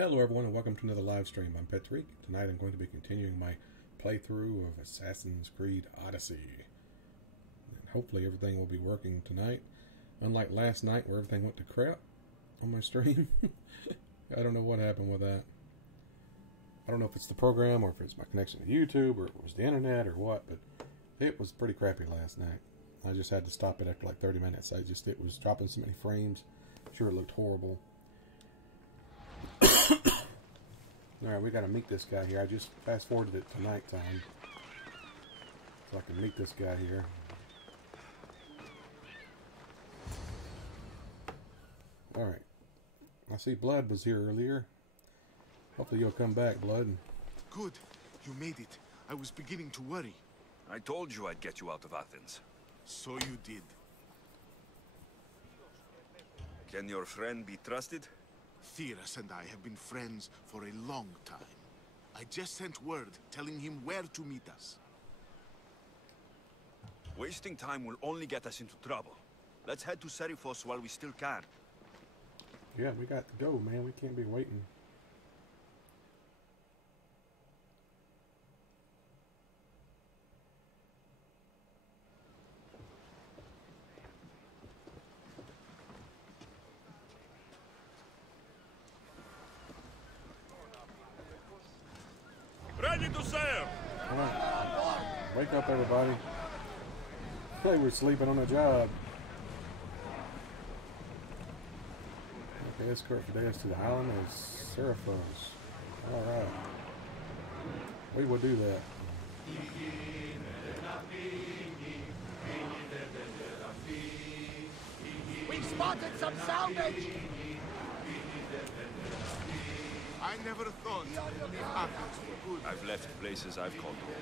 Hello everyone and welcome to another live stream. I'm Petreak. Tonight I'm going to be continuing my playthrough of Assassin's Creed Odyssey. And hopefully everything will be working tonight. Unlike last night where everything went to crap on my stream. I don't know what happened with that. I don't know if it's the program or if it's my connection to YouTube or if it was the internet or what, but it was pretty crappy last night. I just had to stop it after like 30 minutes. It was dropping so many frames. Sure, it looked horrible. Alright, we gotta meet this guy here. I just fast forwarded it to nighttime so I can meet this guy here. Alright. I see Blood was here earlier. Hopefully you'll come back, Blood. Good. You made it. I was beginning to worry. I told you I'd get you out of Athens. So you did. Can your friend be trusted? Theras and I have been friends for a long time. I just sent word telling him where to meet us. Wasting time will only get us into trouble. Let's head to Serifos while we still can. Yeah, we got to go, man. We can't be waiting. Ready to serve! Come on. Wake up, everybody. They were sleeping on the job. Okay, escort Fidelis to the island of Serifos. Alright. We will do that. We've spotted some salvage! I never thought Athens were good. I've left places I've called home.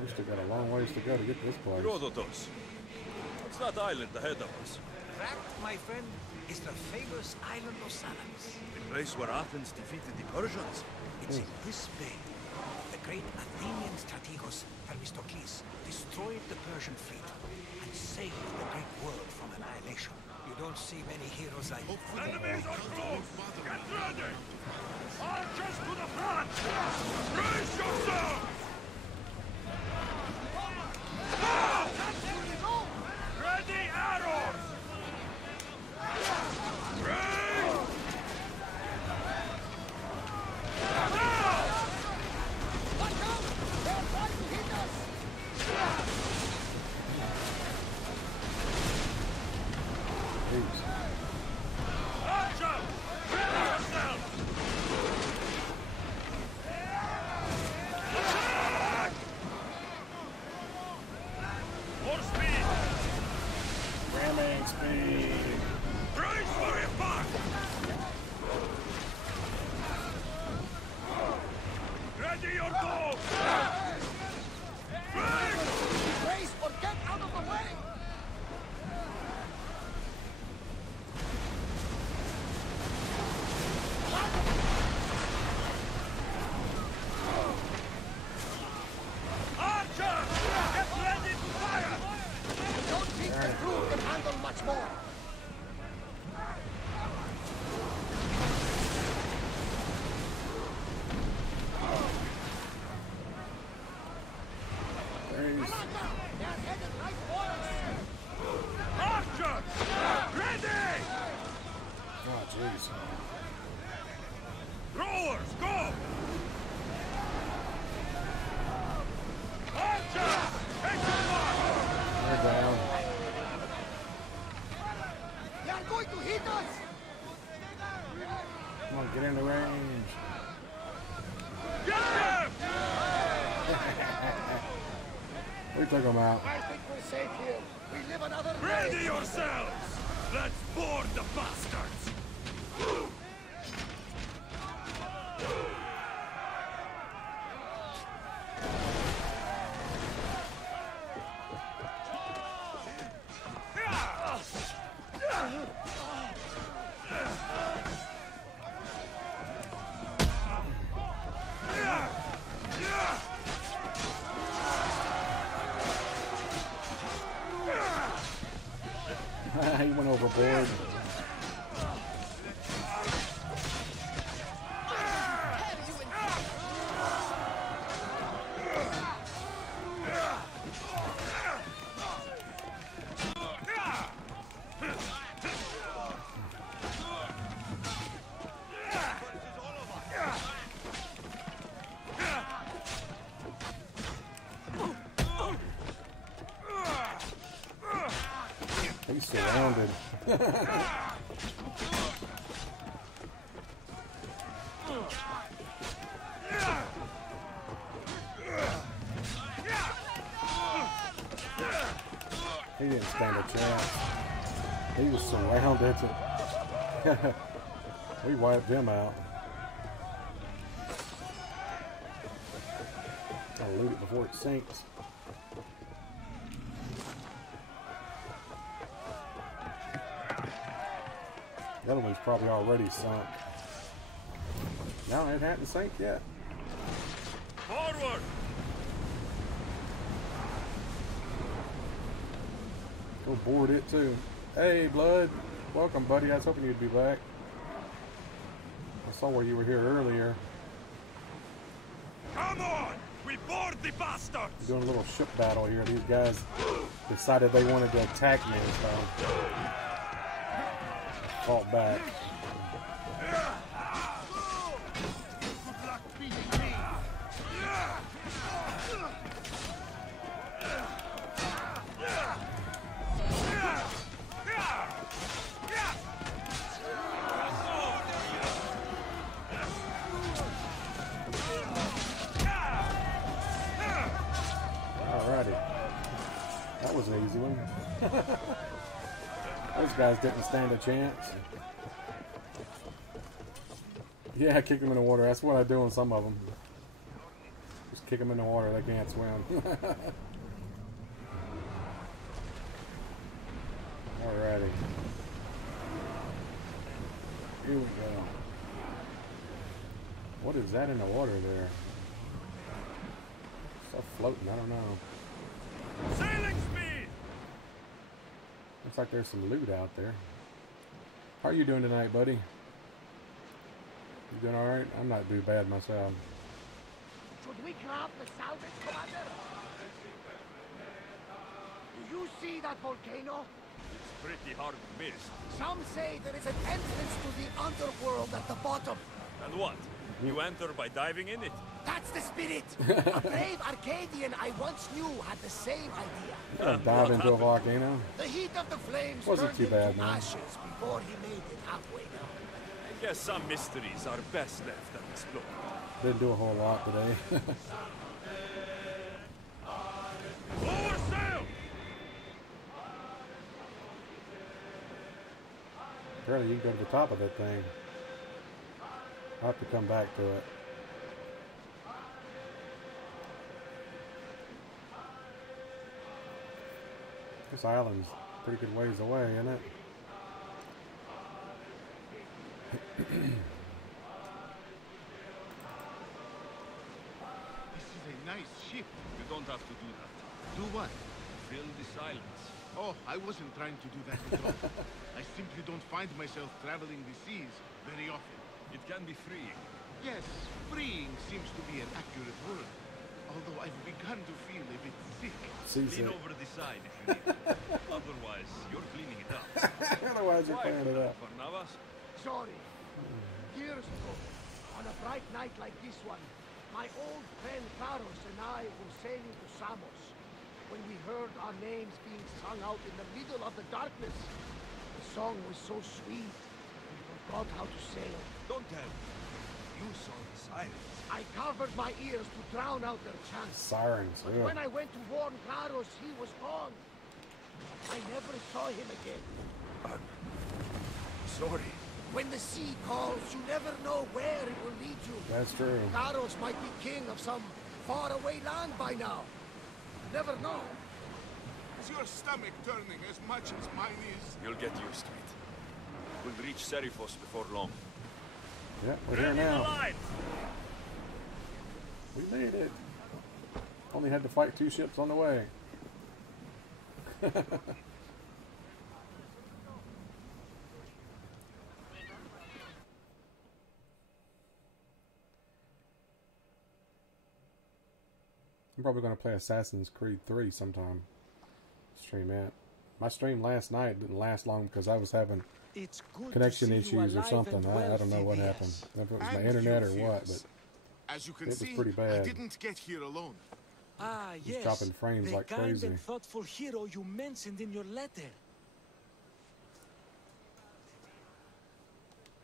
We still got a long ways to go to get to this place. Herodotus. What's that island ahead of us? That, my friend, is the famous island of Salamis. The place where Athens defeated the Persians. It's in this bay. The great Athenian strategos Themistocles destroyed the Persian fleet and saved the great world from annihilation. You don't see many heroes like Enemies are close! Get ready! Archers to the front! Brace yourselves! Ready arrows! Raise! Now! Watch out! They're trying to hit us! Jeez. Archer! Ready yourself! Attack! More speed! Ramming speed! Brace for impact! Ready your bow! Brace! Brace or get out of the way! Archer! Get ready to fire! Don't think the crew can handle much more! Raise. They're headed right for us! Archer! Ready! Oh, jeez. Throwers, go! Archer! Take the mark! They're down. They are going to hit us! Come on, get in the range. Get them! We took them out. I think we're safe here. We live another day. Ready yourselves! Let's board the bastards! He went overboard. He's surrounded. He didn't stand a chance. He was surrounded. We wiped him out. I'll loot it before it sinks. The other one's probably already sunk. No, it hadn't sunk yet. Forward! Go board it too. Hey, Blood. Welcome, buddy. I was hoping you'd be back. I saw where you were here earlier. Come on! We board the bastards! Doing a little ship battle here. These guys decided they wanted to attack me, so fought back. Good luck beating me. Alrighty. That was an easy one. Those guys didn't stand a chance. Yeah, kick them in the water. That's what I do on some of them. Just kick them in the water. They can't swim. Alrighty. Here we go. What is that in the water there? Stuff floating. I don't know. Sailing speed! Looks like there's some loot out there. How are you doing tonight, buddy? You doing alright? I'm not too bad myself. Should we grab the salvage, Commander? Do you see that volcano? It's pretty hard to miss. Some say there is an entrance to the underworld at the bottom. And what? You enter by diving in it? That's the spirit! A brave Arcadian I once knew had the same idea. You gotta dive into a volcano. The heat of the flames Wasn't turned too him bad, to man. ashes before he made it halfway down. I guess some mysteries are best left unexplored. Didn't do a whole lot today. Lower sail! Apparently you can go to the top of that thing. I'll have to come back to it. This island's a pretty good ways away, isn't it? This is a nice ship. You don't have to do that. Do what? Fill the silence. Oh, I wasn't trying to do that at all. I simply don't find myself traveling the seas very often. It can be freeing. Yes, freeing seems to be an accurate word. Although I've begun to feel a bit sick. Seasick. Lean over the side if you need. Otherwise, you're cleaning it up. Otherwise you're clearing it up. For Navas? Sorry. Years ago, on a bright night like this one, my old friend Carlos and I were sailing to Samos when we heard our names being sung out in the middle of the darkness. The song was so sweet, we forgot how to sail. Don't tell me. You saw the silence. I covered my ears to drown out their chants. Sirens. But Ugh. when I went to warn Carlos, he was gone. I never saw him again. Sorry. When the sea calls, you never know where it will lead you. That's true. Carlos might be king of some faraway land by now. Never know. Is your stomach turning as much as mine is? You'll get used to it. We'll reach Serifos before long. Yeah, we're here Ready the now. line! We made it. Only had to fight 2 ships on the way. I'm probably going to play Assassin's Creed 3 sometime. Stream it. My stream last night didn't last long because I was having It's good connection to see you issues or alive something. and I well, don't know what happened. Phineas. If it was my And internet or you, what, Phineas. but As you can it was see, pretty I bad. didn't get here alone. Ah, Just yes. dropping frames the like kind crazy. and thoughtful hero you mentioned in your letter.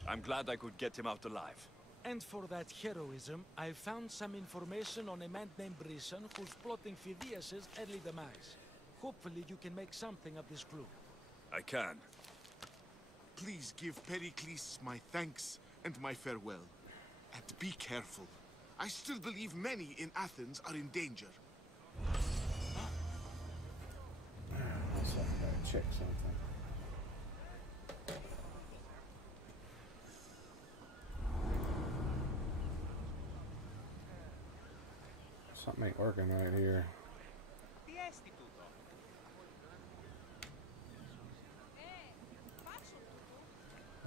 I'm glad I could get him out alive. And for that heroism, I found some information on a man named Brisson who's plotting Phineas's early demise. Hopefully you can make something of this clue. I can. Please give Pericles my thanks and my farewell. And be careful. I still believe many in Athens are in danger. Also, I gotta check something. Something ain't working right here.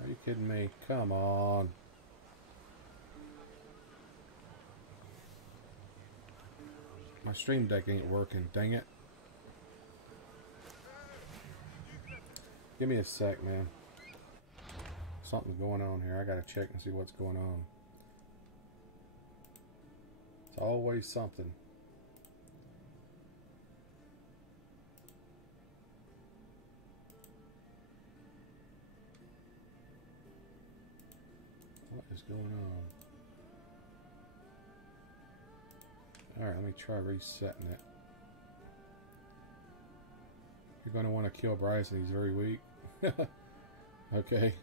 Are you kidding me? Come on. My stream deck ain't working, dang it. Give me a sec, man. Something's going on here. I gotta check and see what's going on. It's always something. What is going on? Alright, let me try resetting it. You're going to want to kill Bryson. He's very weak. Okay.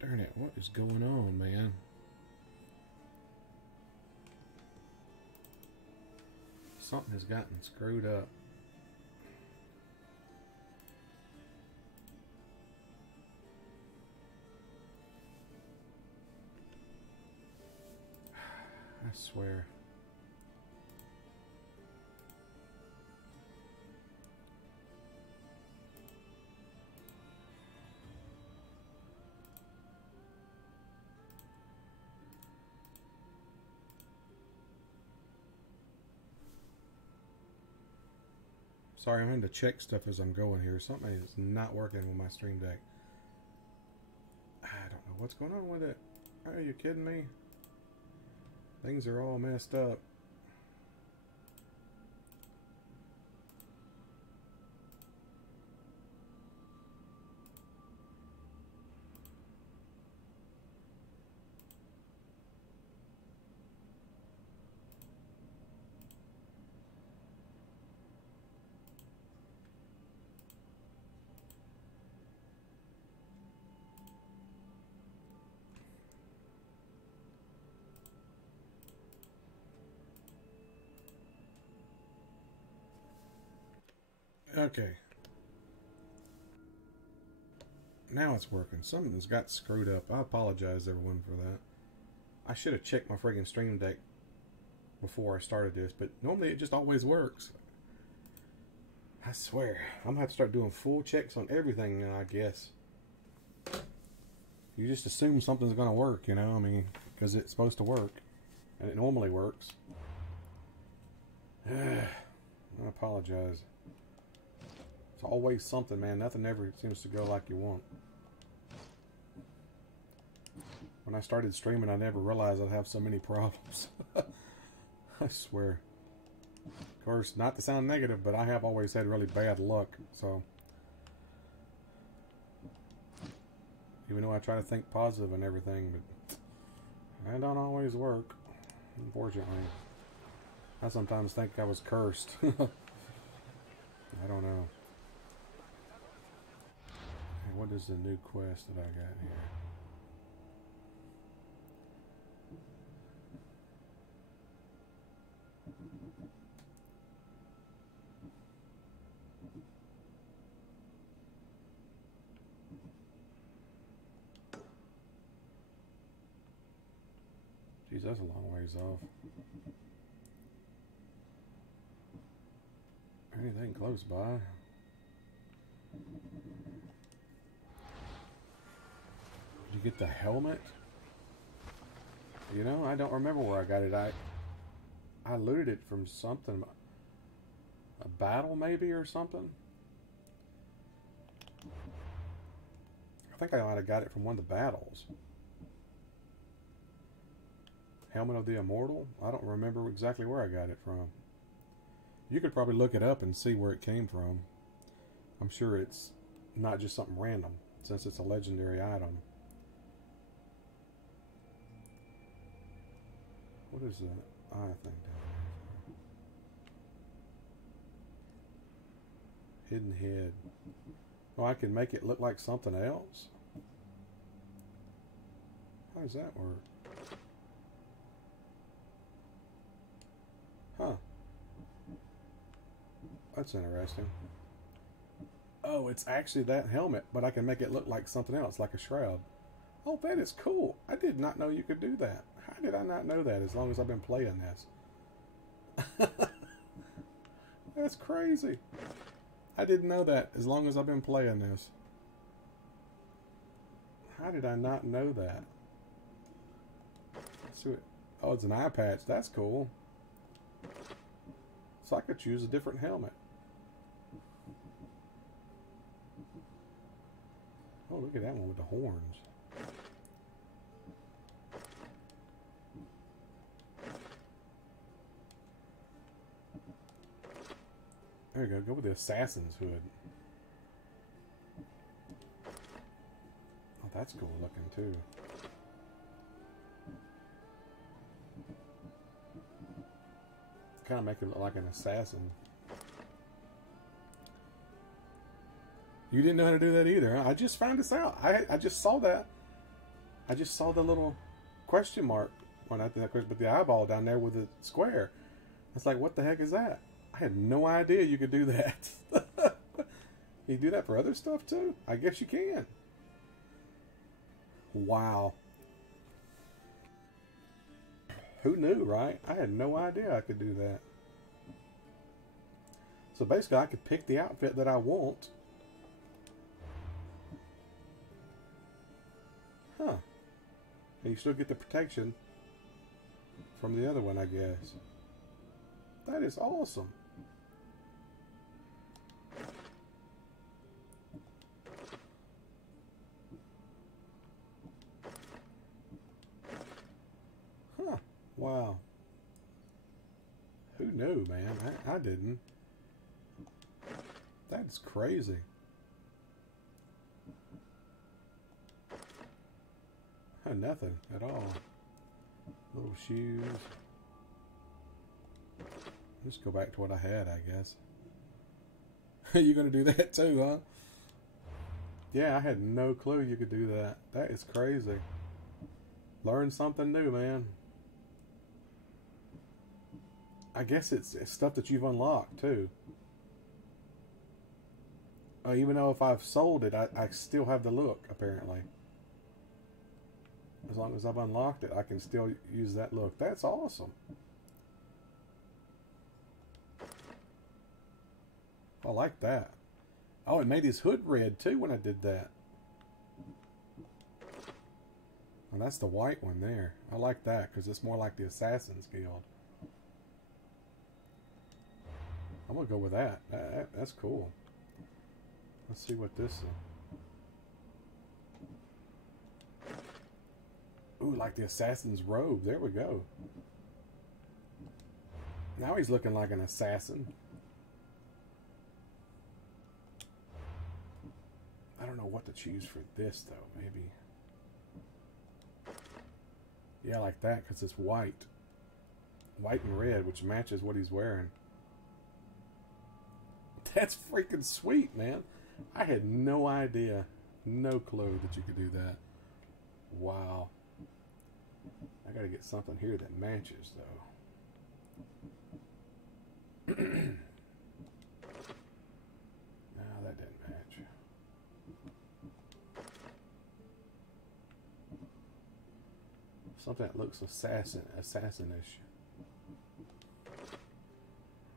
Darn it, what is going on, man? Something has gotten screwed up. I swear. Sorry, I'm having to check stuff as I'm going here. Something is not working with my stream deck. I don't know what's going on with it. Are you kidding me? Things are all messed up. Okay. Now it's working. Something's got screwed up. I apologize, everyone, for that. I should have checked my friggin' stream deck before I started this, but normally it just always works. I swear. I'm going to have to start doing full checks on everything now, I guess. You just assume something's going to work, you know? I mean, because it's supposed to work. And it normally works. I apologize. It's always something, man. Nothing ever seems to go like you want. When I started streaming, I never realized I'd have so many problems. I swear. Of course, not to sound negative, but I have always had really bad luck, so... Even though I try to think positive and everything, but... That don't always work, unfortunately. I sometimes think I was cursed. I don't know. What is the new quest that I got here? Geez, that's a long ways off. Anything close by? You get the helmet? You know, I don't remember where I got it. I looted it from something. A battle maybe or something? I think I might have got it from one of the battles. Helmet of the Immortal? I don't remember exactly where I got it from. You could probably look it up and see where it came from. I'm sure it's not just something random, since it's a legendary item. What is the eye thing down there? Hidden head. Oh, I can make it look like something else? How does that work? Huh. That's interesting. Oh, it's actually that helmet, but I can make it look like something else, like a shroud. Oh, that is cool. I did not know you could do that. How did I not know that as long as I've been playing this? That's crazy. I didn't know that as long as I've been playing this. How did I not know that? Let's see what, oh, it's an eye patch. That's cool. So I could choose a different helmet. Oh, look at that one with the horns. There you go. Go with the assassin's hood. Oh, that's cool looking too. Kind of make it look like an assassin. You didn't know how to do that either, huh? I just found this out. I just saw that. I just saw the little question mark. Well, not that question, but the eyeball down there with the square. I was like, what the heck is that? I had no idea you could do that. You do that for other stuff too? I guess you can. Wow. Who knew, right? I had no idea I could do that. So basically, I could pick the outfit that I want. Huh. And you still get the protection from the other one, I guess. That is awesome. Huh. Wow. Who knew, man? I didn't. That's crazy. Nothing at all. Little shoes. Just go back to what I had, I guess. You're gonna do that too, huh? Yeah, I had no clue you could do that. That is crazy. Learn something new, man. I guess it's stuff that you've unlocked too. Even though if I've sold it, I still have the look, apparently. As long as I've unlocked it, I can still use that look. That's awesome. I like that. Oh, it made his hood red too when I did that. And that's the white one there. I like that because it's more like the Assassin's Guild. I'm going to go with that. That's cool. Let's see what this is. Ooh, like the assassin's robe. There we go. Now he's looking like an assassin. I don't know what to choose for this, though. Maybe. Yeah, like that, because it's white. White and red, which matches what he's wearing. That's freaking sweet, man. I had no idea. No clue that you could do that. Wow. I gotta get something here that matches, though. No, that didn't match. Something that looks assassinish.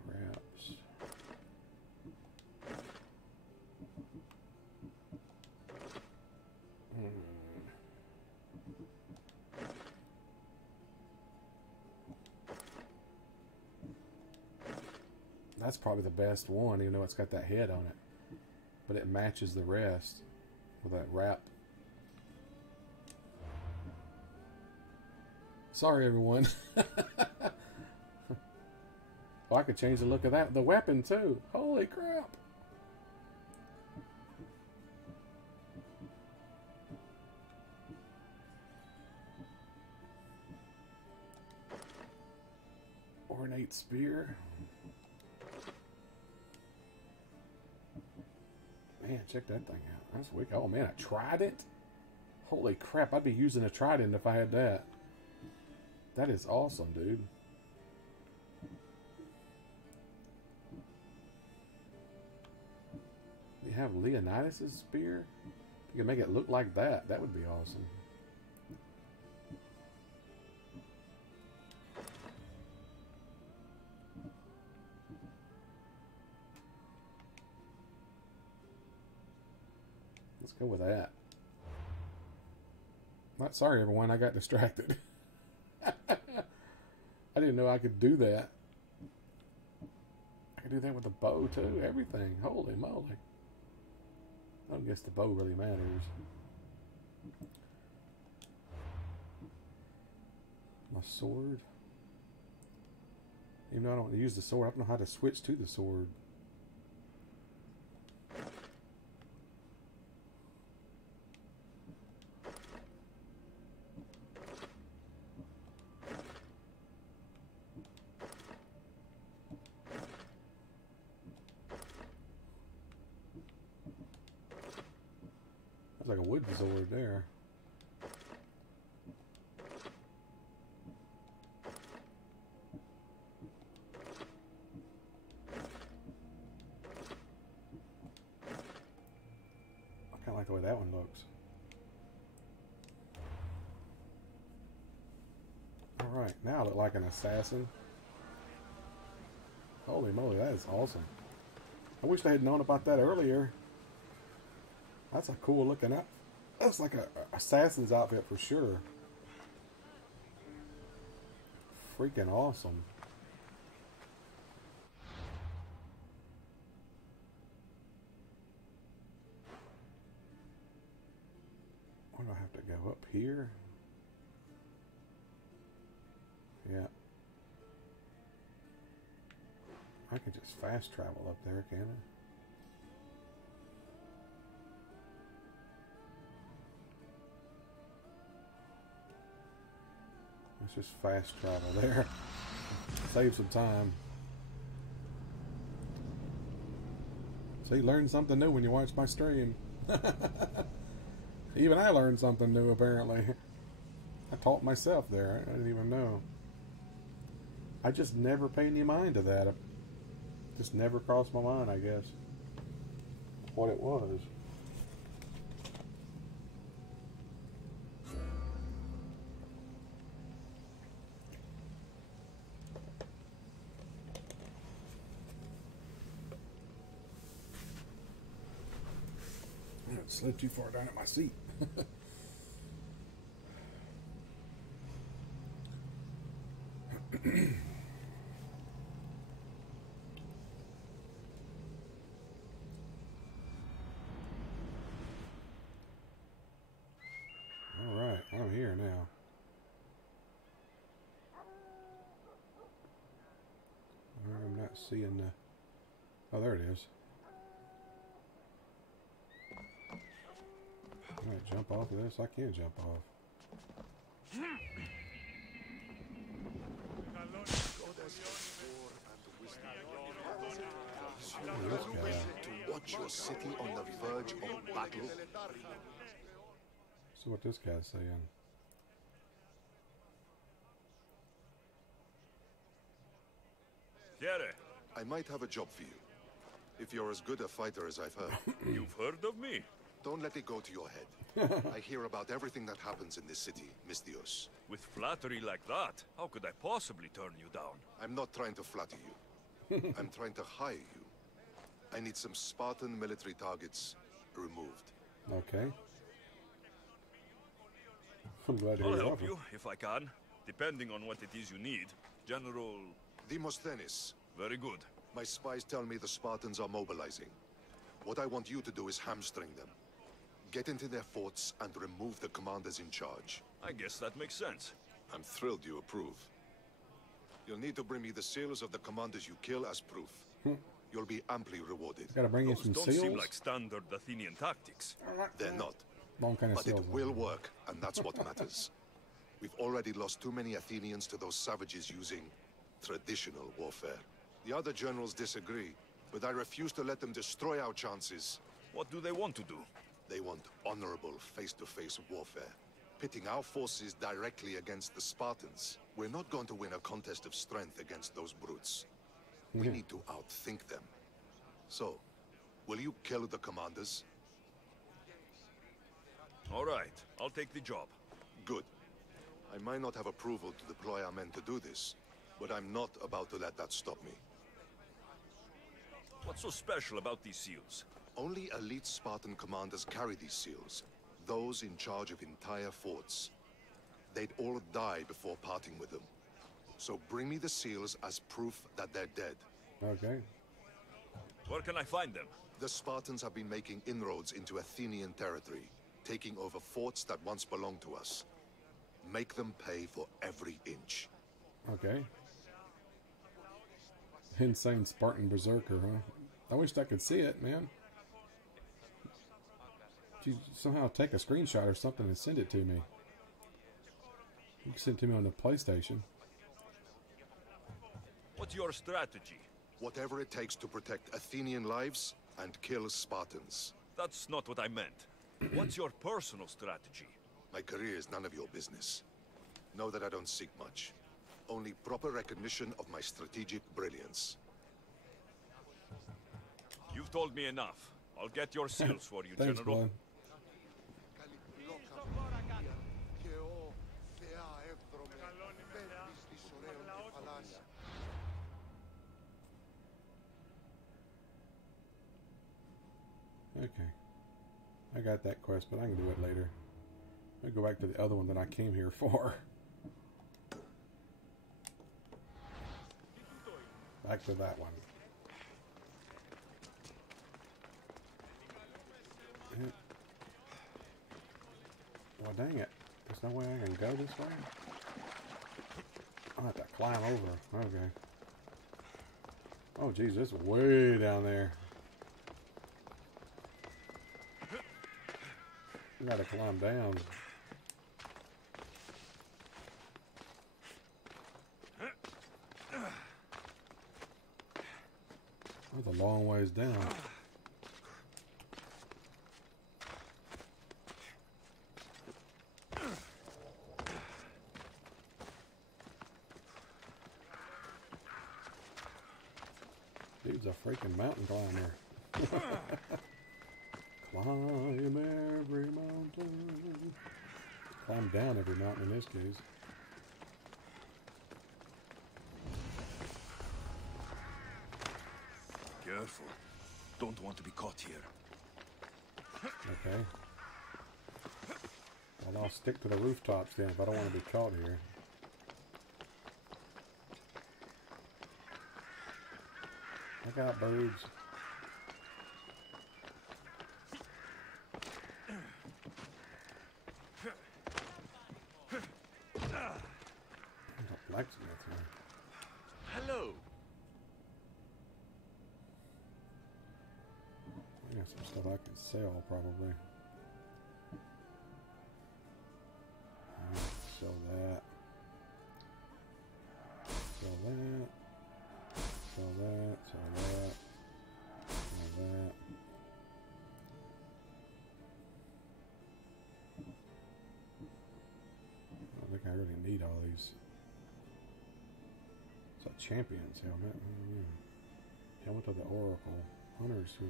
Wraps. That's probably the best one, even though it's got that head on it. But it matches the rest with that wrap. Sorry, everyone. Oh, I could change the look of that. The weapon, too. Holy crap. Ornate spear. Man, check that thing out. That's wicked. Oh, man, a trident? Holy crap, I'd be using a trident if I had that. That is awesome, dude. You have Leonidas' spear? You can make it look like that. That would be awesome. Let's go with that. Not sorry, everyone. I got distracted. I didn't know I could do that. I could do that with the bow, too. Everything. Holy moly. I don't guess the bow really matters. My sword. Even though I don't use the sword, I don't know how to switch to the sword. That's like a wood sword there. I kind of like the way that one looks. Alright, now I look like an assassin. Holy moly, that is awesome. I wish I had known about that earlier. That's a cool looking outfit. That's like a assassin's outfit for sure. Freaking awesome. Why do I have to go up here? Yeah. I could just fast travel up there, can't I? Let's just fast travel there. Save some time. See, learn something new when you watch my stream. Even I learned something new, apparently. I taught myself there. I didn't even know. I just never paid any mind to that. It just never crossed my mind, I guess, what it was. It slid too far down at my seat. Alright, I'm here now. I'm not seeing the... Oh, there it is. Alright, jump off of this. I can jump off. To watch your city on the verge of battle. See what this guy's saying. I might have a job for you. If you're as good a fighter as I've heard. You've heard of me? Don't let it go to your head. I hear about everything that happens in this city, Mistios. With flattery like that, how could I possibly turn you down? I'm not trying to flatter you. I'm trying to hire you. I need some Spartan military targets removed. Okay. I'm glad to I'll hear help that. you, if I can, depending on what it is you need. General... Demosthenes. Very good. My spies tell me the Spartans are mobilizing. What I want you to do is hamstring them. Get into their forts and remove the commanders in charge. I guess that makes sense. I'm thrilled you approve. You'll need to bring me the seals of the commanders you kill as proof. You'll be amply rewarded. Gotta bring you Those some don't seals. seem like standard Athenian tactics. They're not. Wrong kind of But seals. it will work, and that's what matters. We've already lost too many Athenians to those savages using traditional warfare. The other generals disagree, but I refuse to let them destroy our chances. What do they want to do? They want honorable face-to-face warfare, pitting our forces directly against the Spartans. We're not going to win a contest of strength against those brutes. We need to outthink them. So, will you kill the commanders? All right, I'll take the job. Good. I might not have approval to deploy our men to do this, but I'm not about to let that stop me. What's so special about these seals? Only elite Spartan commanders carry these seals, those in charge of entire forts. They'd all die before parting with them. So bring me the seals as proof that they're dead. Okay. Where can I find them? The Spartans have been making inroads into Athenian territory, taking over forts that once belonged to us. Make them pay for every inch. Okay. Insane Spartan berserker, huh? I wished I could see it, man. You somehow take a screenshot or something and send it to me. You can send it to me on the PlayStation. What's your strategy? Whatever it takes to protect Athenian lives and kill Spartans. That's not what I meant. What's your personal strategy? My career is none of your business. Know that I don't seek much. Only proper recognition of my strategic brilliance. You've told me enough. I'll get your seals for you, Thanks, General. bud. Okay. I got that quest, but I can do it later. I'll go back to the other one that I came here for. Back to that one. Yeah. Well, dang it. There's no way I can go this way? I'll have to climb over. Okay. Oh, geez, this is way down there. I gotta climb down. That's a long ways down. Dude's a freaking mountain climber. Climb every mountain. Climb down every mountain in this case. Careful. Don't want to be caught here. Okay. Well, I'll stick to the rooftops then if I don't want to be caught here. I got birds. Blacksmith here. Hello. I got some stuff I can sell probably. Sell that. Sell that. Sell that. Sell that. Sell that. I don't think I really need all these. It's a champion's helmet. Helmet of the Oracle. Hunter's Hood.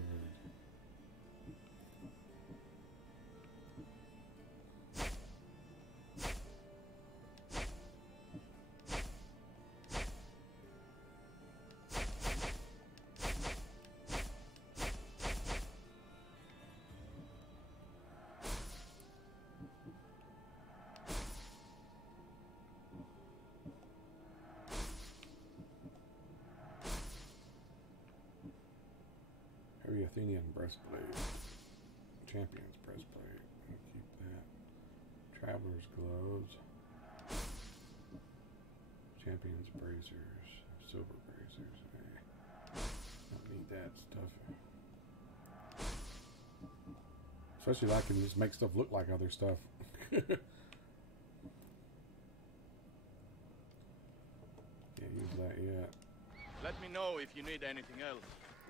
Athenian breastplate. Champion's breastplate. I'll keep that. Traveler's gloves. Champion's bracers. Silver bracers. Don't need that stuff. Especially if I can just make stuff look like other stuff. Can't use that yet. Let me know if you need anything else.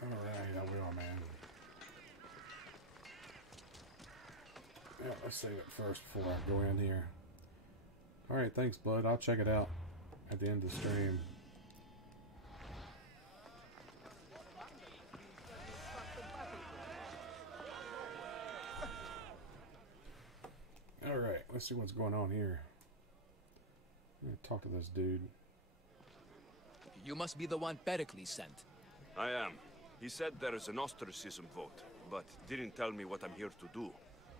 Alright, I will, man. Yeah, let's save it first before I go in here. Alright, thanks, bud. I'll check it out at the end of the stream. Alright, let's see what's going on here. I'm gonna talk to this dude. You must be the one Pericles sent. I am. He said there is an ostracism vote, but didn't tell me what I'm here to do.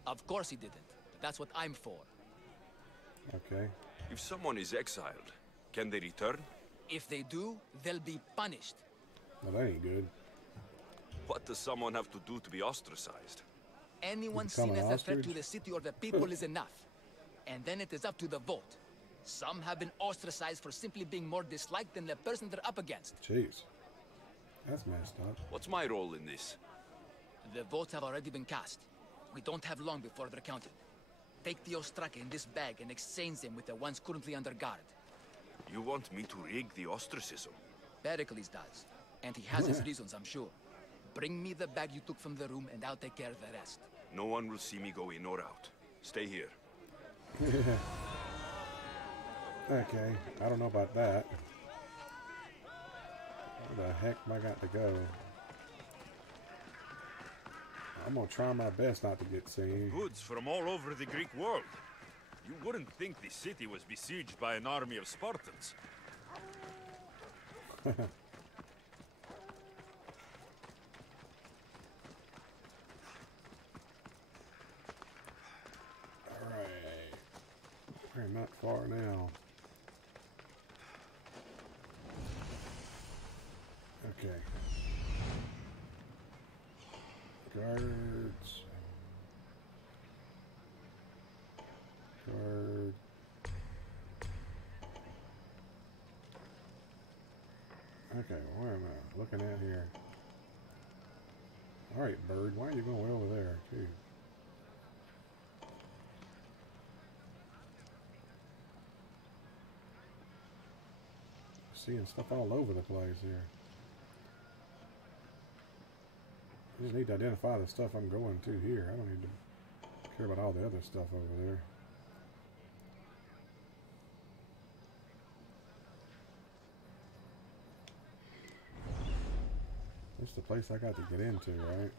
Of course he didn't. That's what I'm for. Okay. If someone is exiled, can they return? If they do, they'll be punished. Well, that ain't good. What does someone have to do to be ostracized? Anyone Become seen an as a threat to ostrich? the city or the people is enough. And then it is up to the vote. Some have been ostracized for simply being more disliked than the person they're up against. Jeez. That's messed up. What's my role in this? The votes have already been cast. We don't have long before they're counted. Take the ostraka in this bag and exchange them with the ones currently under guard. You want me to rig the ostracism? Pericles does. And he has his reasons, I'm sure. Bring me the bag you took from the room and I'll take care of the rest. No one will see me go in or out. Stay here. Okay, I don't know about that. Where the heck am I got to go? I'm gonna try my best not to get seen. Goods from all over the Greek world. You wouldn't think the city was besieged by an army of Spartans. Alright. We're not far now. Okay. Guards. Guard. Okay, where am I looking at here? Alright, bird, why are you going way over there, too? Seeing stuff all over the place here. I just need to identify the stuff I'm going to here. I don't need to care about all the other stuff over there. This is the place I got to get into, right?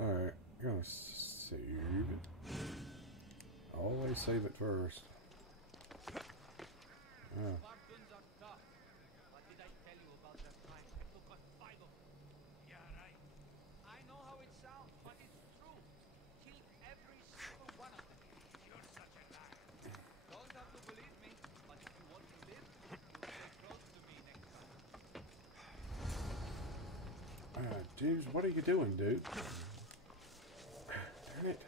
Alright, I'm gonna save it. Always save it first. Ah. Dude, what are you doing, dude? Darn it.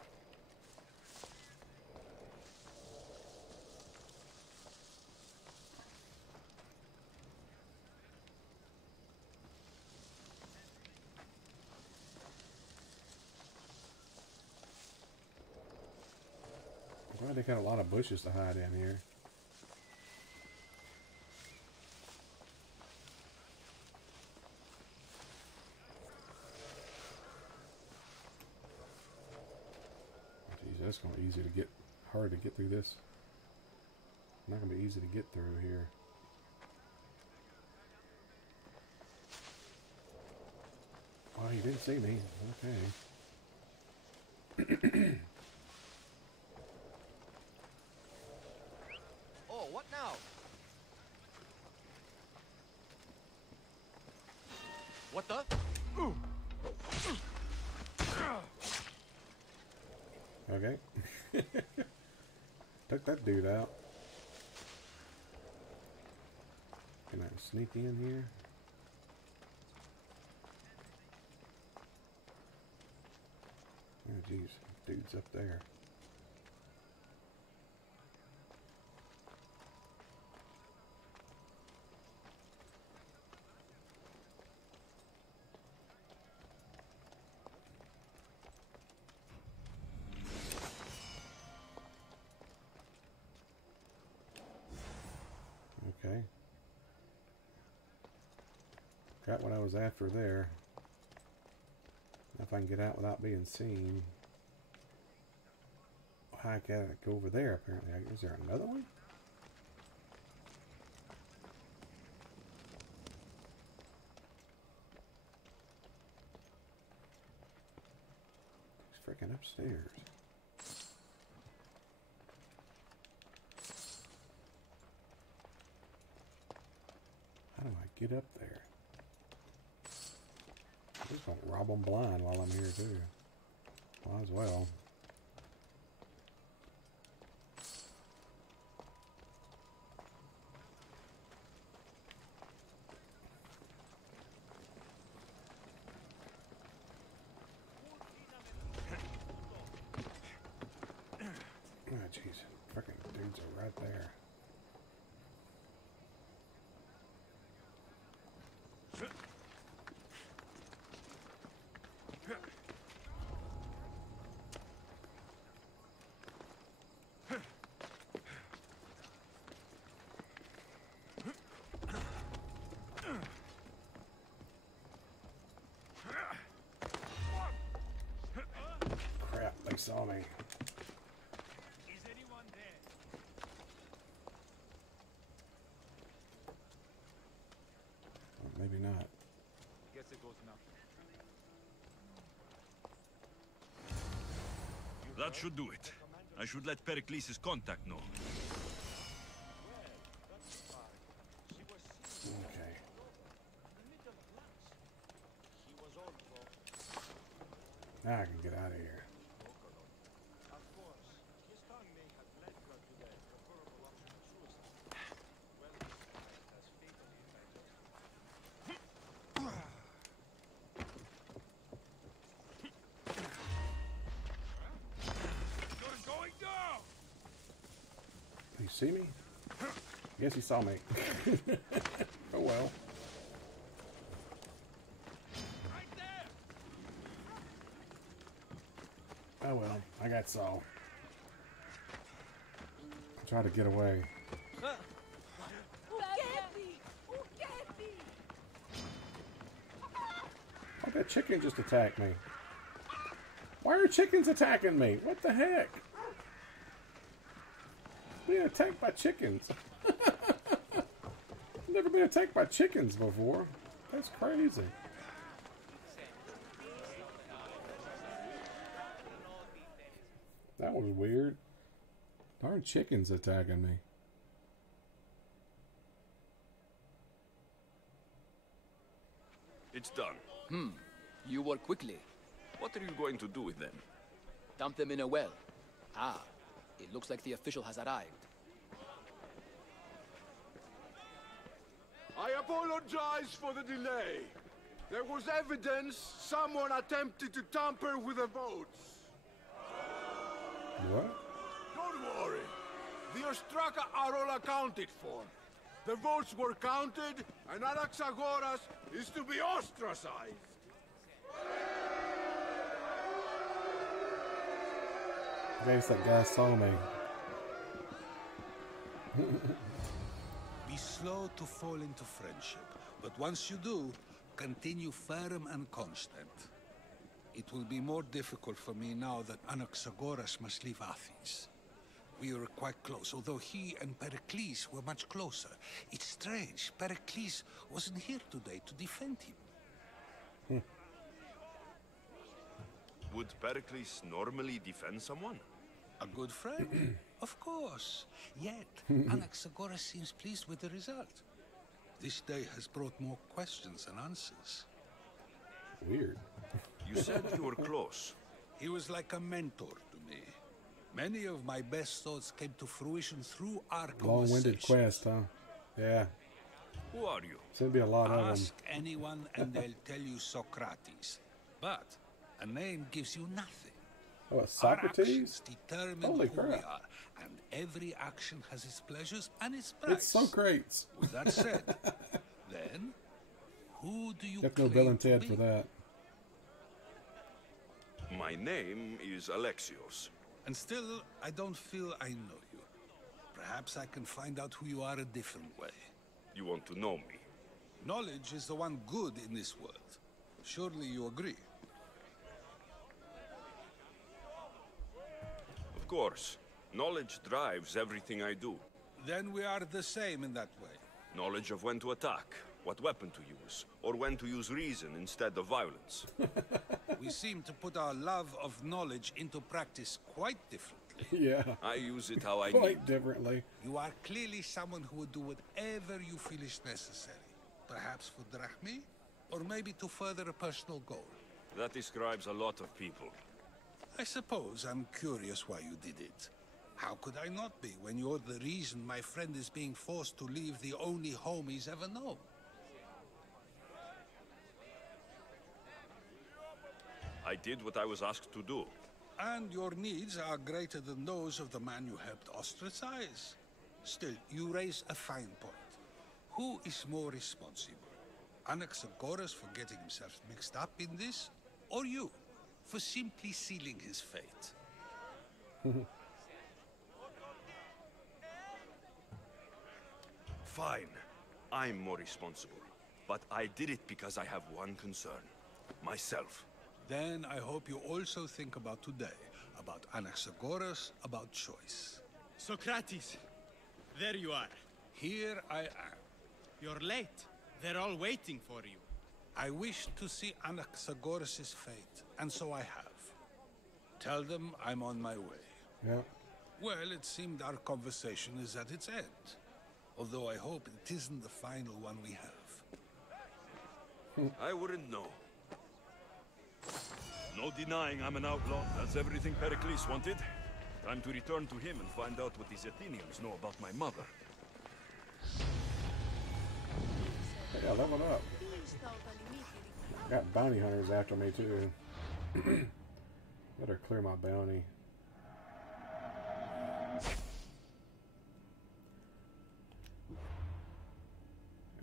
I'm glad they got a lot of bushes to hide in here. That's gonna be easy to get, hard to get through this. Not gonna be easy to get through here. Oh, he didn't see me. Okay. Oh, what now? What the? Okay. Took that dude out. Can I sneak in here? geez, dude's up there. Okay. Got what I was after there. If I can get out without being seen. I gotta go over there apparently. Is there another one? He's freaking upstairs. How do I get up there? I'm just gonna rob them blind while I'm here too. Might as well. Oh jeez, freaking dudes are right there. Crap, they saw me. Is anyone there? Or maybe not. Guess it goes nothing. That should do it. I should let Pericles' contact know. Okay. Now I can get out of here. You're going down! Did he see me? Yes, he saw me. Oh well. Right there! Oh well. I got saw. Try to get away. Oh, that chicken just attacked me. Why are chickens attacking me? What the heck? Being attacked by chickens. Never been attacked by chickens before. That's crazy. That was weird. Darn chickens attacking me. It's done. You work quickly. What are you going to do with them? Dump them in a well. Ah, it looks like the official has arrived. I apologize for the delay. There was evidence someone attempted to tamper with the votes. What? Don't worry. The Ostraka are all accounted for. The votes were counted, and Anaxagoras is to be ostracized. I guess that guy saw me. Be slow to fall into friendship, but once you do, continue firm and constant. It will be more difficult for me now that Anaxagoras must leave Athens. We were quite close, although he and Pericles were much closer. It's strange, Pericles wasn't here today to defend him. Would Pericles normally defend someone? A good friend? Of course. Yet, Anaxagoras seems pleased with the result. This day has brought more questions than answers. Weird. You said you were close. He was like a mentor to me. Many of my best thoughts came to fruition through our Long-winded conversations. quest, huh? Yeah. Who are you? Seems to be a lot of them. Ask anyone and they'll tell you Socrates. But a name gives you nothing. Oh, Our Socrates? actions determine Holy who we crap. are, and every action has its pleasures and its price. It's Socrates. With that said, then, who do you Got no claim Bill and to Ted be? for that. My name is Alexios. And still, I don't feel I know you. Perhaps I can find out who you are a different way. You want to know me? Knowledge is the one good in this world. Surely you agree. Of course. Knowledge drives everything I do. Then we are the same in that way. Knowledge of when to attack, what weapon to use, or when to use reason instead of violence. We seem to put our love of knowledge into practice quite differently. Yeah. I use it how I need. Quite differently. You are clearly someone who would do whatever you feel is necessary. Perhaps for drachmi, or maybe to further a personal goal. That describes a lot of people. I suppose I'm curious why you did it. How could I not be when you're the reason my friend is being forced to leave the only home he's ever known? I did what I was asked to do. And your needs are greater than those of the man you helped ostracize. Still, you raise a fine point. Who is more responsible? Anaxagoras for getting himself mixed up in this? Or you, for simply sealing his fate? Fine. I'm more responsible. But I did it because I have one concern. Myself. Then I hope you also think about today, about Anaxagoras, about choice. Socrates, there you are. Here I am. You're late. They're all waiting for you. I wish to see Anaxagoras' fate, and so I have. Tell them I'm on my way. Yeah. Well, it seemed our conversation is at its end. Although I hope it isn't the final one we have. I wouldn't know. No denying I'm an outlaw. That's everything Pericles wanted. Time to return to him and find out what these Athenians know about my mother. Yeah, level up. Got bounty hunters after me too. Better clear my bounty.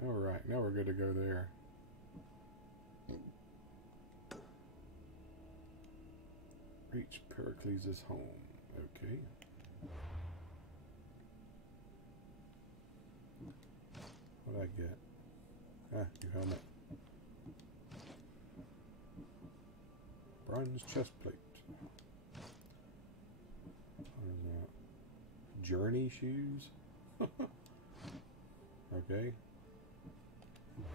Alright, now we're good to go there. Reach Pericles' home. Okay. What'd I get? Ah, new helmet. Bronze chest plate. What is that? Journey shoes? Okay.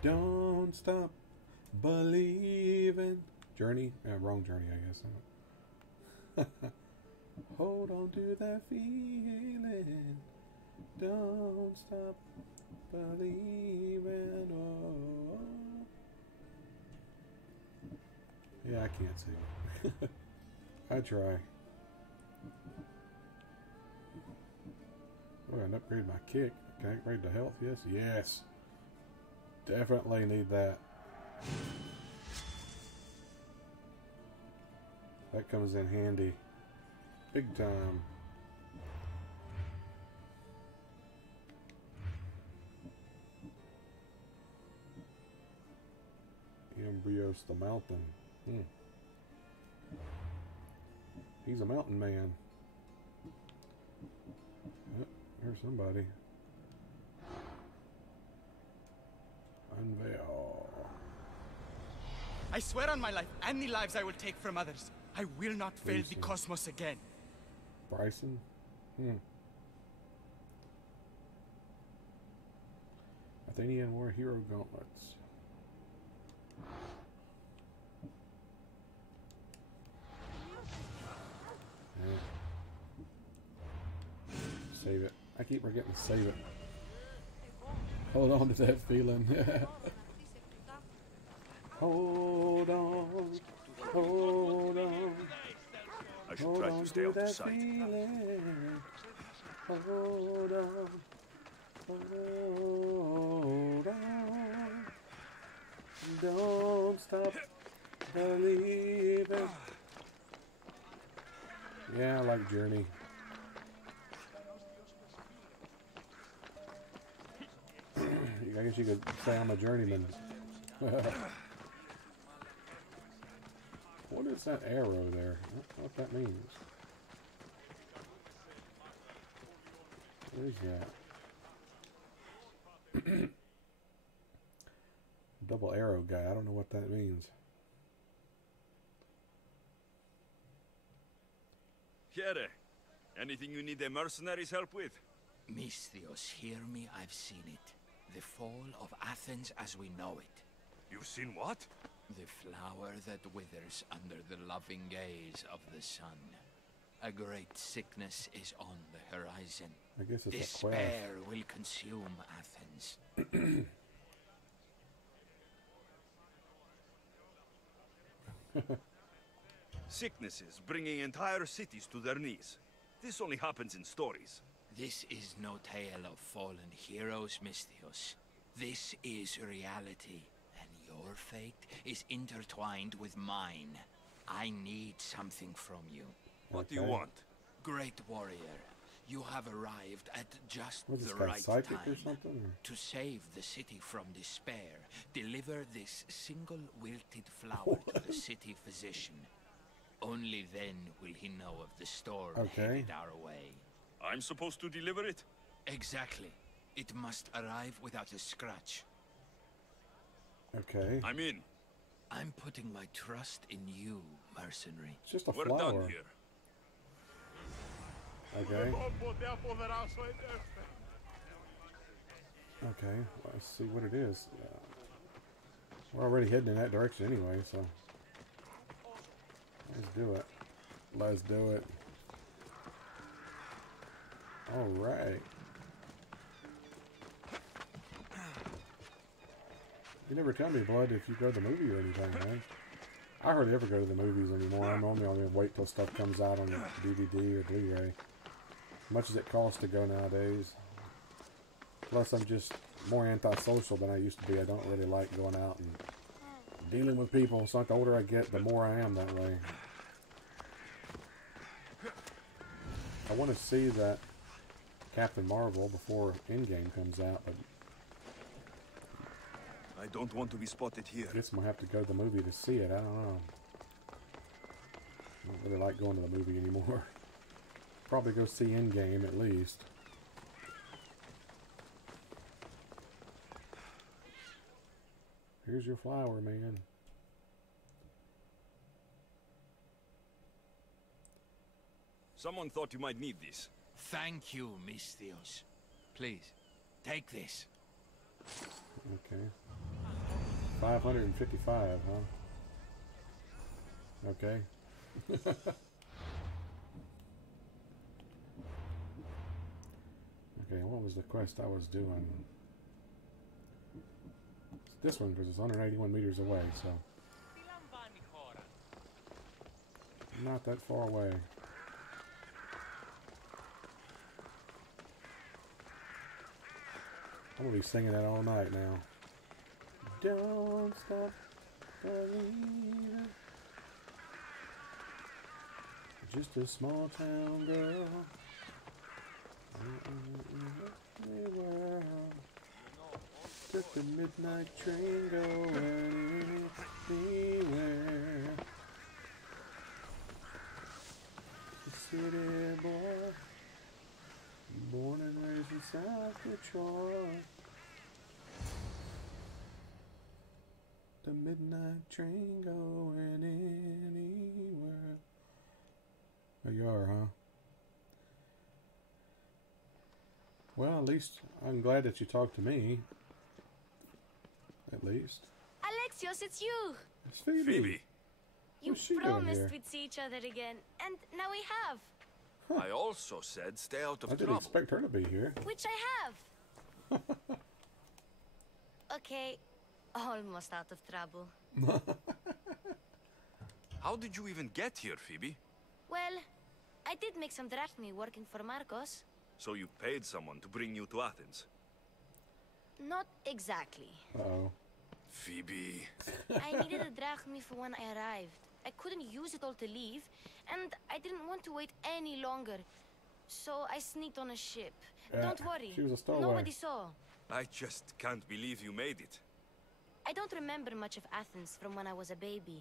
Don't stop believing. Journey? Wrong journey, I guess. Hold on to that feeling. Don't stop believing. Oh. Yeah, I can't sing. I try. Oh, and upgrade my kick. Can I upgrade the health? Yes. Yes. Definitely need that. That comes in handy. Big time. Embryos the mountain. He's a mountain man. Oh, there's somebody. Unveil. I swear on my life, and the lives I will take from others, I will not fail the Bryson. cosmos again. Bryson? Athenian War Hero Gauntlets. Save it. I keep forgetting to save it. Hold on to that feeling. Hold on. Hold on. I should Hold try on to stay out of that sight. feeling. Hold on. Hold on. Don't stop believing. Yeah, I like Journey. I guess you could say I'm a journeyman. What is that arrow there? I don't know what that means. What is that? Double arrow guy. I don't know what that means. Here, anything you need a mercenary's help with? Misthios, hear me, I've seen it. The fall of Athens as we know it. You've seen what? The flower that withers under the loving gaze of the sun. A great sickness is on the horizon. I guess it's Despair will consume Athens. Sicknesses bringing entire cities to their knees. This only happens in stories. This is no tale of fallen heroes, Misthios. This is reality, and your fate is intertwined with mine. I need something from you. What do you want? Great warrior, you have arrived at just What's the this guy, right psychic time or something? Or? to save the city from despair. Deliver this single wilted flower to the city physician. Only then will he know of the storm headed our way. I'm supposed to deliver it? Exactly. It must arrive without a scratch. Okay. I'm in. I'm putting my trust in you, mercenary. It's just a We're flower. done here. Okay. Okay. Let's see what it is. We're already heading in that direction anyway, so let's do it. Let's do it. All right. You never tell me, Blood, if you go to the movie or anything, man. I hardly ever go to the movies anymore. I'm only going to wait till stuff comes out on DVD or Blu-ray. Much as it costs to go nowadays. Plus, I'm just more antisocial than I used to be. I don't really like going out and dealing with people. So the older I get, the more I am that way. I want to see that Captain Marvel before Endgame comes out, but I don't want to be spotted here. I guess I'm going to have to go to the movie to see it. I don't know. I don't really like going to the movie anymore. Probably go see Endgame at least. Here's your flower, man. Someone thought you might need this. Thank you, Misthios. Please, take this. Okay. 555, huh? Okay. Okay, what was the quest I was doing? It's this one, because it's 181 meters away, so not that far away. I'm gonna be singing that all night now. Don't stop believing. Just a small town girl. Took the midnight train going anywhere. The city boy, born and raised in South Detroit. The midnight train going anywhere. There you are, huh? Well, at least I'm glad that you talked to me. At least. Alexios, it's you! It's Phoebe. Phoebe. You What's she doing promised here? we'd see each other again, and now we have. I also said stay out of I didn't trouble. expect her to be here. Which I have. Okay, almost out of trouble. How did you even get here, Phoebe? Well, I did make some drachmi working for Marcos. So you paid someone to bring you to Athens? Not exactly. Uh-oh. Phoebe. I needed a drachmi for when I arrived. I couldn't use it all to leave, and I didn't want to wait any longer. So I sneaked on a ship. Don't worry. She was a stowaway. Nobody saw. I just can't believe you made it. I don't remember much of Athens from when I was a baby.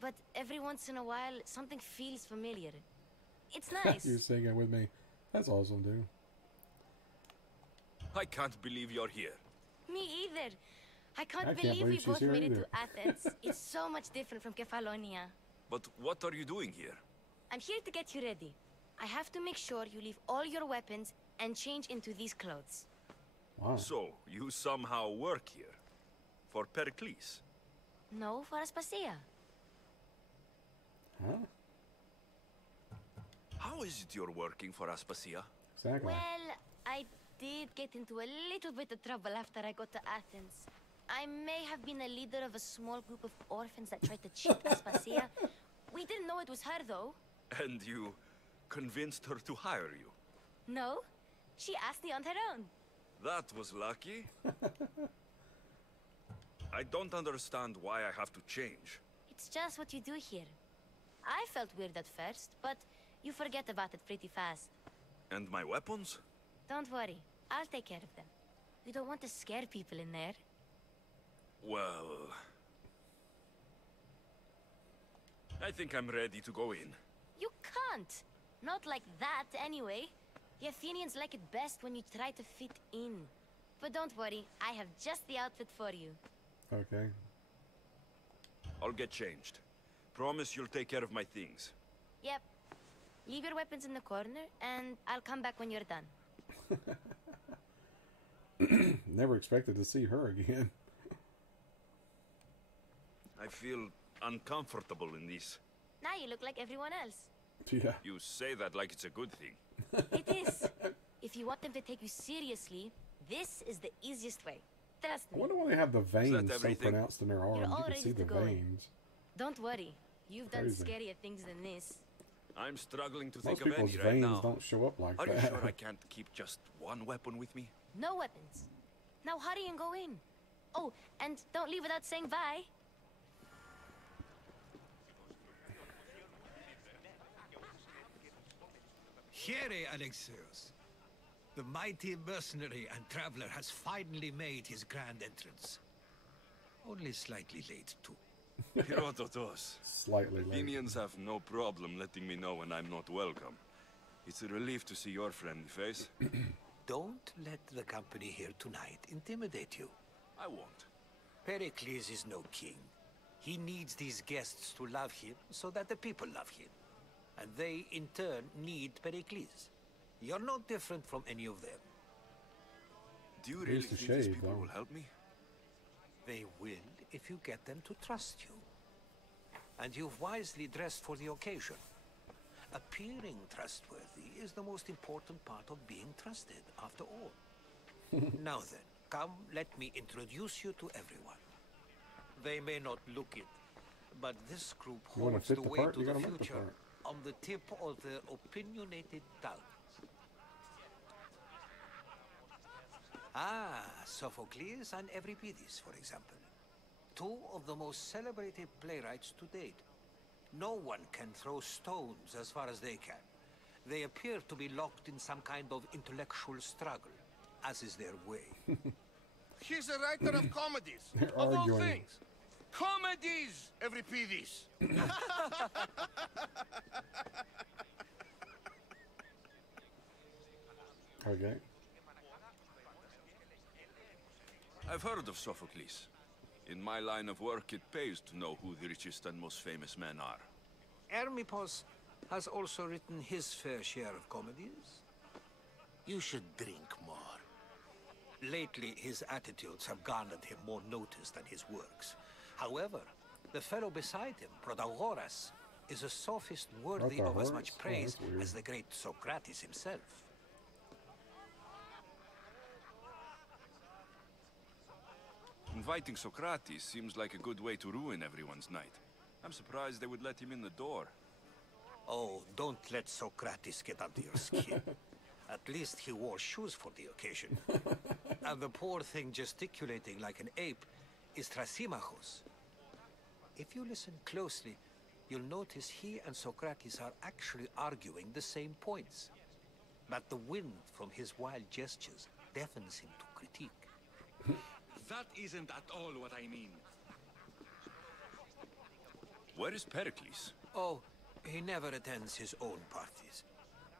But every once in a while, something feels familiar. It's nice. You're singing with me. That's awesome, dude. I can't believe you're here. Me either. I can't believe we both made it to Athens. It's so much different from Kefalonia. But what are you doing here? I'm here to get you ready. I have to make sure you leave all your weapons and change into these clothes. Wow. So, you somehow work here? For Pericles? No, for Aspasia. Huh? How is it you're working for Aspasia? Exactly. Well, I did get into a little bit of trouble after I got to Athens. I may have been a leader of a small group of orphans that tried to cheat Aspasia. We didn't know it was her, though. And you convinced her to hire you? No, she asked me on her own. That was lucky. I don't understand why I have to change. It's just what you do here. I felt weird at first, but you forget about it pretty fast. And my weapons? Don't worry, I'll take care of them. You don't want to scare people in there. Well... I think I'm ready to go in. You can't! Not like that, anyway. The Athenians like it best when you try to fit in. But don't worry, I have just the outfit for you. Okay. I'll get changed. Promise you'll take care of my things. Yep. Leave your weapons in the corner, and I'll come back when you're done. Never expected to see her again. I feel uncomfortable in this. Now you look like everyone else. Yeah. You say that like it's a good thing. It is. If you want them to take you seriously, this is the easiest way. Trust I me. wonder why they have the veins so everything? pronounced in their arms. all You can ready see to the go in. veins. Don't worry. You've done Crazy. scarier things than this. I'm struggling to Most think of people's any right veins now. don't show up like Are that. you sure I can't keep just one weapon with me? No weapons. Now hurry and go in. Oh, and don't leave without saying bye. Here, Alexios. The mighty mercenary and traveler has finally made his grand entrance. Only slightly late, too. Herodotus. Slightly late. Athenians have no problem letting me know when I'm not welcome. It's a relief to see your friendly face. Don't let the company here tonight intimidate you. I won't. Pericles is no king. He needs these guests to love him so that the people love him. And they, in turn, need Pericles. You're no different from any of them. Do you He really used to think these shave, people though. will help me? They will if you get them to trust you. And you've wisely dressed for the occasion. Appearing trustworthy is the most important part of being trusted, after all. Now then, come, let me introduce you to everyone. They may not look it, but this group You wanna holds fit the the way part? to You the gotta make the future part. on the tip of their opinionated tongues. Ah, Sophocles and Euripides, for example. Two of the most celebrated playwrights to date. No one can throw stones as far as they can. They appear to be locked in some kind of intellectual struggle, as is their way. He's a writer of comedies. They're Of all arguing. things. Comedies, Euripides. Okay. I've heard of Sophocles. In my line of work, it pays to know who the richest and most famous men are. Hermippos has also written his fair share of comedies. You should drink more. Lately, his attitudes have garnered him more notice than his works. However, the fellow beside him, Protagoras, is a sophist worthy of as much Protagoras? Oh, praise that's weird. as the great Socrates himself. Inviting Socrates seems like a good way to ruin everyone's night. I'm surprised they would let him in the door. Oh, don't let Socrates get under your skin. At least he wore shoes for the occasion. And the poor thing gesticulating like an ape is Thrasymachos. If you listen closely, you'll notice he and Socrates are actually arguing the same points. But the wind from his wild gestures deafens him to critique. That isn't at all what I mean. Where is Pericles? Oh, he never attends his own parties.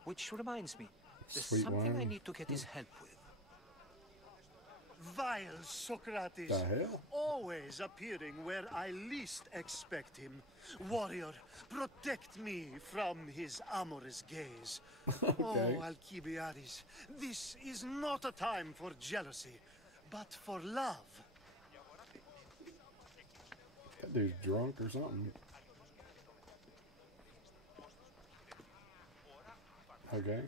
Which reminds me, there's Sweet something I wine. need to get his help with. Vile Socrates, The hell? always appearing where I least expect him. Warrior, protect me from his amorous gaze. Okay. Oh, Alcibiades, this is not a time for jealousy, but for love. That dude's drunk or something. Okay.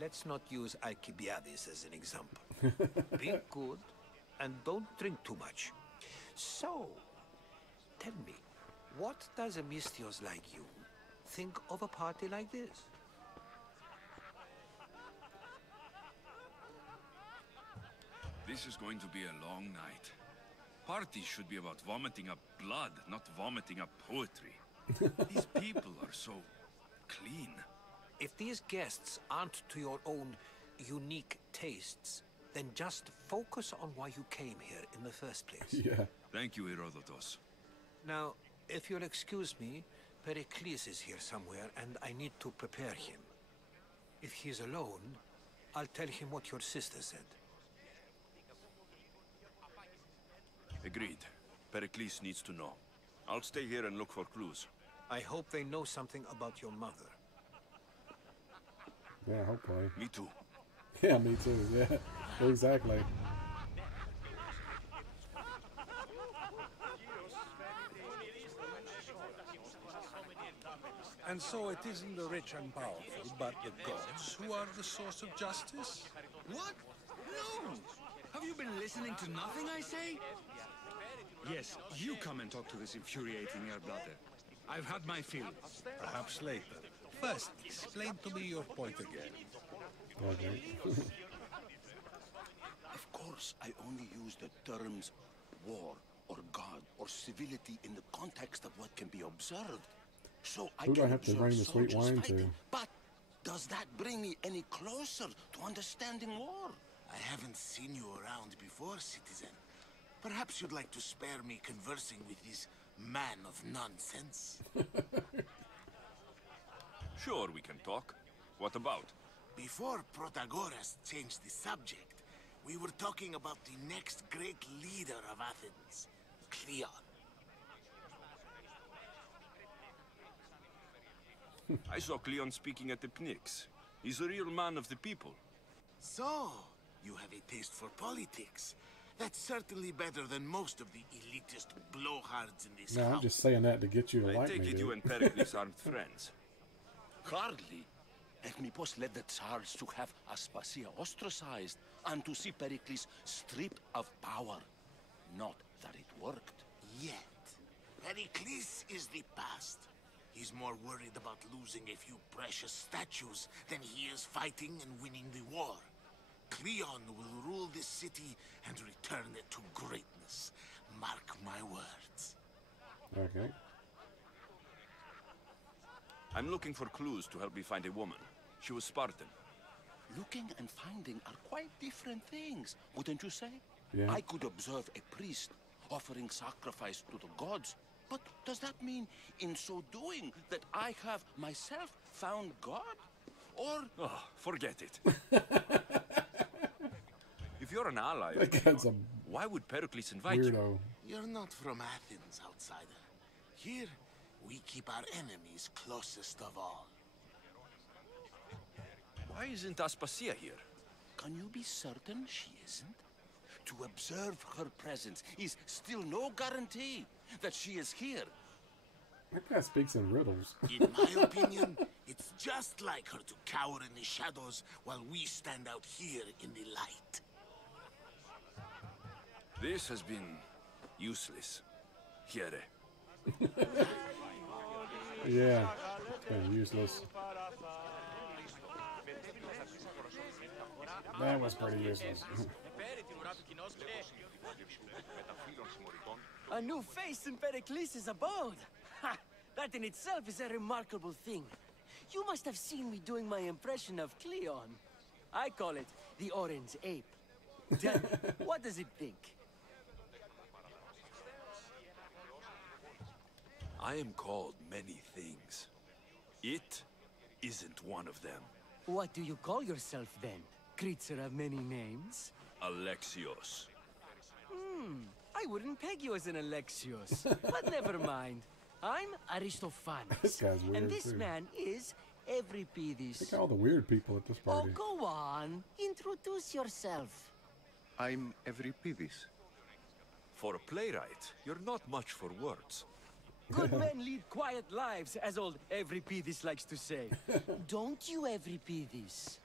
Let's not use Alcibiades as an example. Be good and don't drink too much. So, tell me, what does a Mystios like you think of a party like this? This is going to be a long night. Parties should be about vomiting up blood, not vomiting up poetry. These people are so clean. If these guests aren't to your own unique tastes, then just focus on why you came here in the first place. Yeah. Thank you, Herodotus. Now, if you'll excuse me, Pericles is here somewhere, and I need to prepare him. If he's alone, I'll tell him what your sister said. Agreed. Pericles needs to know. I'll stay here and look for clues. I hope they know something about your mother. Yeah, hopefully. Me too. Yeah, me too. Yeah, exactly. And so it isn't the rich and powerful, but the gods who are the source of justice? What? No! Have you been listening to nothing I say? Yes, you come and talk to this infuriating air brother. I've had my fill. Perhaps later. First, explain to me your point again. Okay. Of course, I only use the terms war or god or civility in the context of what can be observed. So I Who do I can have to observe bring the sweet soldiers wine fighting. to? But does that bring me any closer to understanding war? I haven't seen you around before, citizen. Perhaps you'd like to spare me conversing with this man of nonsense. Sure, we can talk. What about? Before Protagoras changed the subject, we were talking about the next great leader of Athens, Cleon. I saw Cleon speaking at the Pnyx. He's a real man of the people. So, you have a taste for politics. That's certainly better than most of the elitist blowhards in this No, house. I'm just saying that to get you to I like take me, it dude. you and Pericles aren't friends. Hardly. Ethnippos led the Tsars to have Aspasia ostracized and to see Pericles stripped of power. Not that it worked. Yet, Pericles is the past. He's more worried about losing a few precious statues than he is fighting and winning the war. Cleon will rule this city and return it to greatness. Mark my words. Okay. I'm looking for clues to help me find a woman. She was Spartan. Looking and finding are quite different things, wouldn't you say? Yeah. I could observe a priest offering sacrifice to the gods, but does that mean, in so doing, that I have myself found God? Or... Oh, forget it. If you're an ally, That guy's a why would Pericles invite you? weirdo. You're not from Athens, outsider. Here, we keep our enemies closest of all. Why isn't Aspasia here? Can you be certain she isn't? To observe her presence is still no guarantee that she is here. That guy speaks in riddles. In my opinion, it's just like her to cower in the shadows while we stand out here in the light. This has been useless. Here. Yeah, it's been useless. That was pretty useless. A new face in Pericles' abode. Ha! That in itself is a remarkable thing. You must have seen me doing my impression of Cleon. I call it the Orange Ape. Tell me, what does it think? I am called many things. It isn't one of them. What do you call yourself then? Creature of many names? Alexios. I wouldn't peg you as an Alexios. But never mind. I'm Aristophanes. This guy's weird, and this too. man is Euripides. Look at all the weird people at this Oh, party. go on. Introduce yourself. I'm Euripides. For a playwright, you're not much for words. Good men lead quiet lives, as old Euripides likes to say. Don't you, Euripides?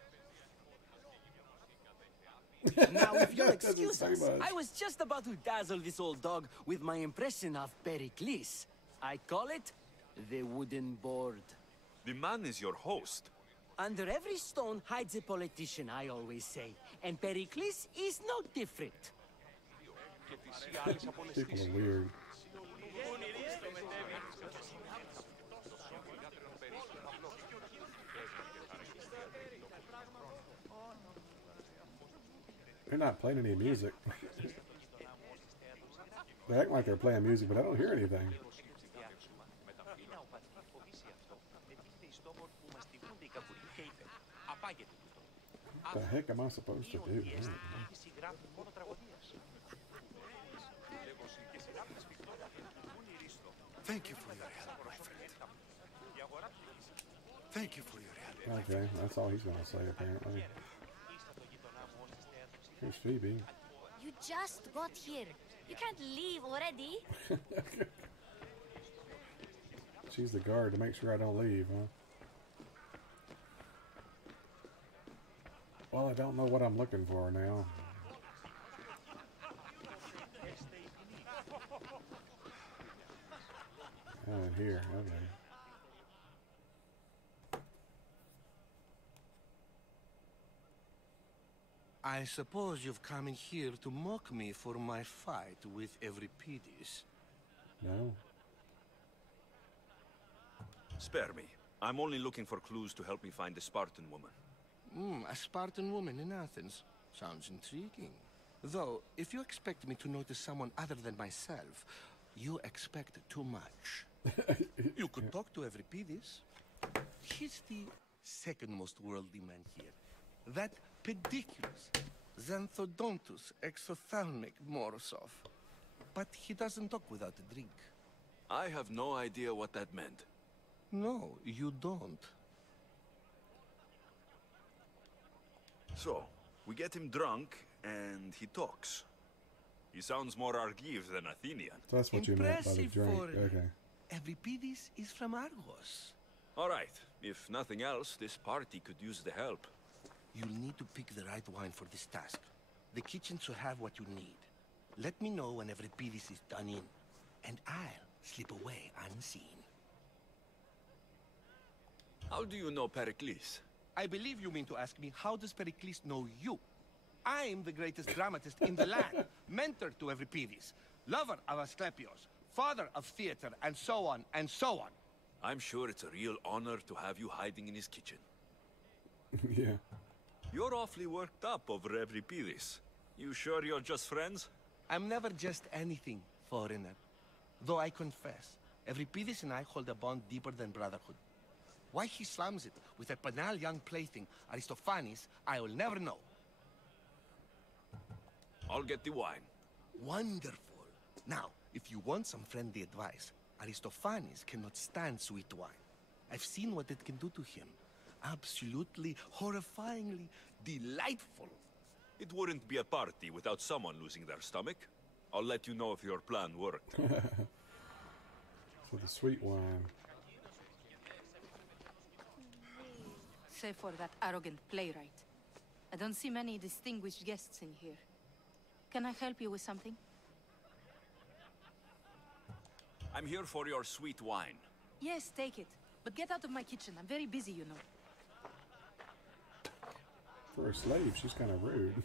Now, if you'll excuse us, I was just about to dazzle this old dog with my impression of Pericles. I call it the wooden board. The man is your host. Under every stone hides a politician, I always say. And Pericles is no different. People are weird. They're not playing any music. They act like they're playing music, but I don't hear anything. What the heck am I supposed to do? I don't know. Thank you for your help, my friend. Thank you for your help. Okay, that's all he's going to say, apparently. Here's Phoebe. You just got here. You can't leave already. She's the guard to make sure I don't leave, huh? Well, I don't know what I'm looking for now. Oh, in here, okay. I suppose you've come in here to mock me for my fight with Euripides. No. Spare me. I'm only looking for clues to help me find the Spartan woman. A Spartan woman in Athens. Sounds intriguing. Though, if you expect me to notice someone other than myself, you expect too much. You could talk to Euripides. He's the second most worldly man here. That pediculus, Xanthodontus exophthalmic Morosov. But he doesn't talk without a drink. I have no idea what that meant. No, you don't. So, we get him drunk, and he talks. He sounds more Argive than Athenian. So that's what you meant by the Impressive drink. for- Okay. Euripides is from Argos. All right. If nothing else, this party could use the help. You'll need to pick the right wine for this task. The kitchen should have what you need. Let me know when Euripides is done in, and I'll slip away unseen. How do you know Pericles? I believe you mean to ask me, how does Pericles know you? I'm the greatest dramatist in the land, mentor to Euripides, lover of Asclepios, father of theater, and so on, and so on. I'm sure it's a real honor to have you hiding in his kitchen. Yeah. You're awfully worked up over Euripides. You sure you're just friends? I'm never just anything, foreigner. Though I confess, Euripides and I hold a bond deeper than brotherhood. Why he slams it with a banal young plaything, Aristophanes, I will never know. I'll get the wine. Wonderful. Now, if you want some friendly advice, Aristophanes cannot stand sweet wine. I've seen what it can do to him. Absolutely, horrifyingly delightful. It wouldn't be a party without someone losing their stomach. I'll let you know if your plan worked. So the sweet wine. Save for that arrogant playwright. I don't see many distinguished guests in here. Can I help you with something? I'm here for your sweet wine. Yes, take it. But get out of my kitchen. I'm very busy, you know. For a slave, she's kind of rude.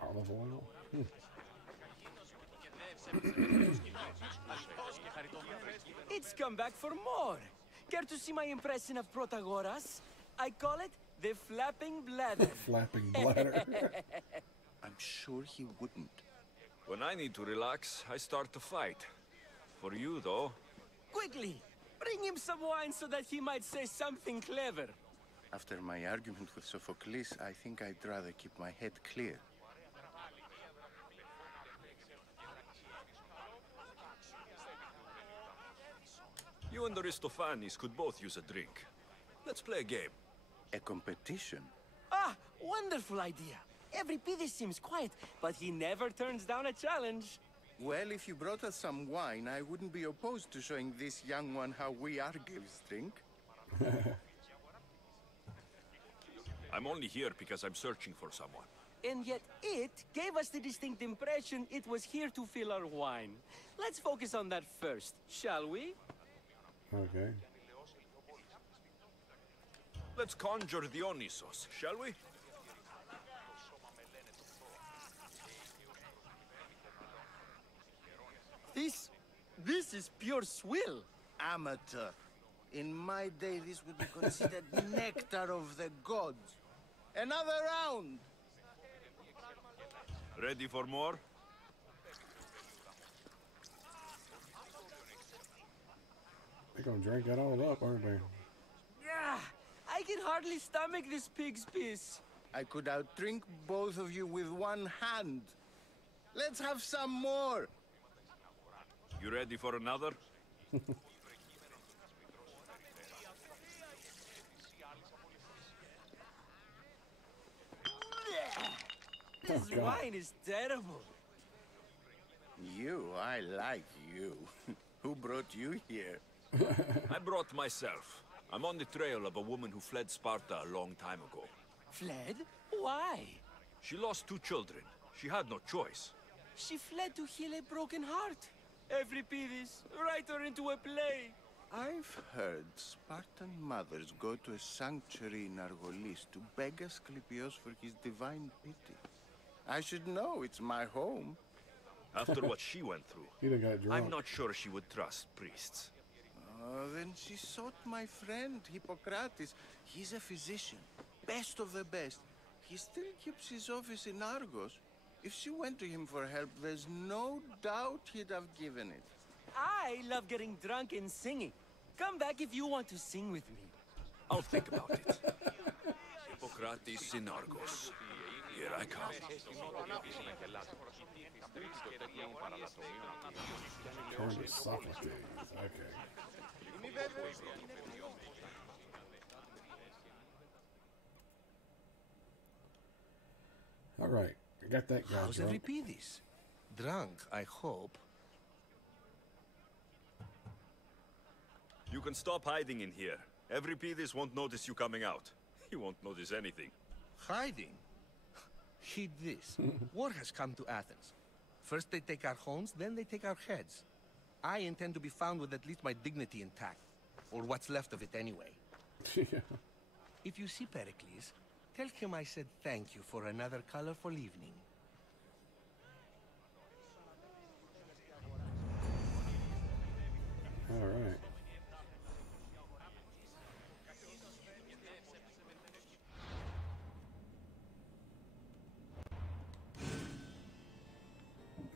Olive oil. It's come back for more. Care to see my impression of Protagoras? I call it the flapping bladder. Flapping bladder. I'm sure he wouldn't. When I need to relax, I start to fight. For you, though. Quickly, bring him some wine so that he might say something clever. After my argument with Sophocles, I think I'd rather keep my head clear. You and Aristophanes could both use a drink. Let's play a game. A competition? Ah, wonderful idea. Every Pidis seems quiet, but he never turns down a challenge. Well, if you brought us some wine, I wouldn't be opposed to showing this young one how we Argives drink. I'm only here because I'm searching for someone. And yet it gave us the distinct impression it was here to fill our wine. Let's focus on that first, shall we? Okay. Let's conjure Dionysos, shall we? This is pure swill. Amateur. In my day, this would be considered nectar of the gods. Another round! Ready for more? They're gonna drink that all up, aren't they? Yeah, I can hardly stomach this pig's piss. I could outdrink both of you with one hand. Let's have some more! You ready for another? This wine is terrible. You, I like you. Who brought you here? I brought myself. I'm on the trail of a woman who fled Sparta a long time ago. Fled? Why? She lost 2 children. She had no choice. She fled to heal a broken heart. Every Pidis, write her into a play. I've heard Spartan mothers go to a sanctuary in Argolis to beg Asclepios for his divine pity. I should know, it's my home. After what she went through, He done got drunk. I'm not sure she would trust priests. Then she sought my friend, Hippocrates. He's a physician, best of the best. He still keeps his office in Argos. If she went to him for help, there's no doubt he'd have given it. I love getting drunk and singing. Come back if you want to sing with me. I'll think about it. Hippocrates in Argos. Here I come. Turn to Sophocles. Okay. All right. I got that guy How's drunk. Euripides? Drunk, I hope. You can stop hiding in here. Euripides won't notice you coming out. He won't notice anything. Hiding? Heed this. War has come to Athens. First they take our homes, then they take our heads. I intend to be found with at least my dignity intact. Or what's left of it anyway. If you see Pericles, tell him I said thank you for another colorful evening. All right.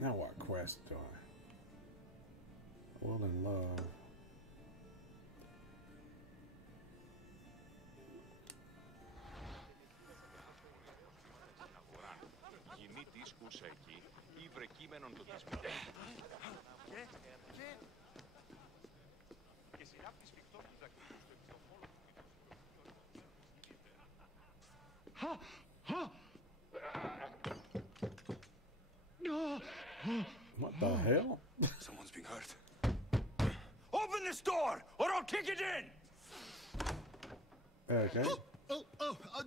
Now what quest do I? Will and love. What the hell? Someone's being hurt. Open this door, or I'll kick it in! Okay.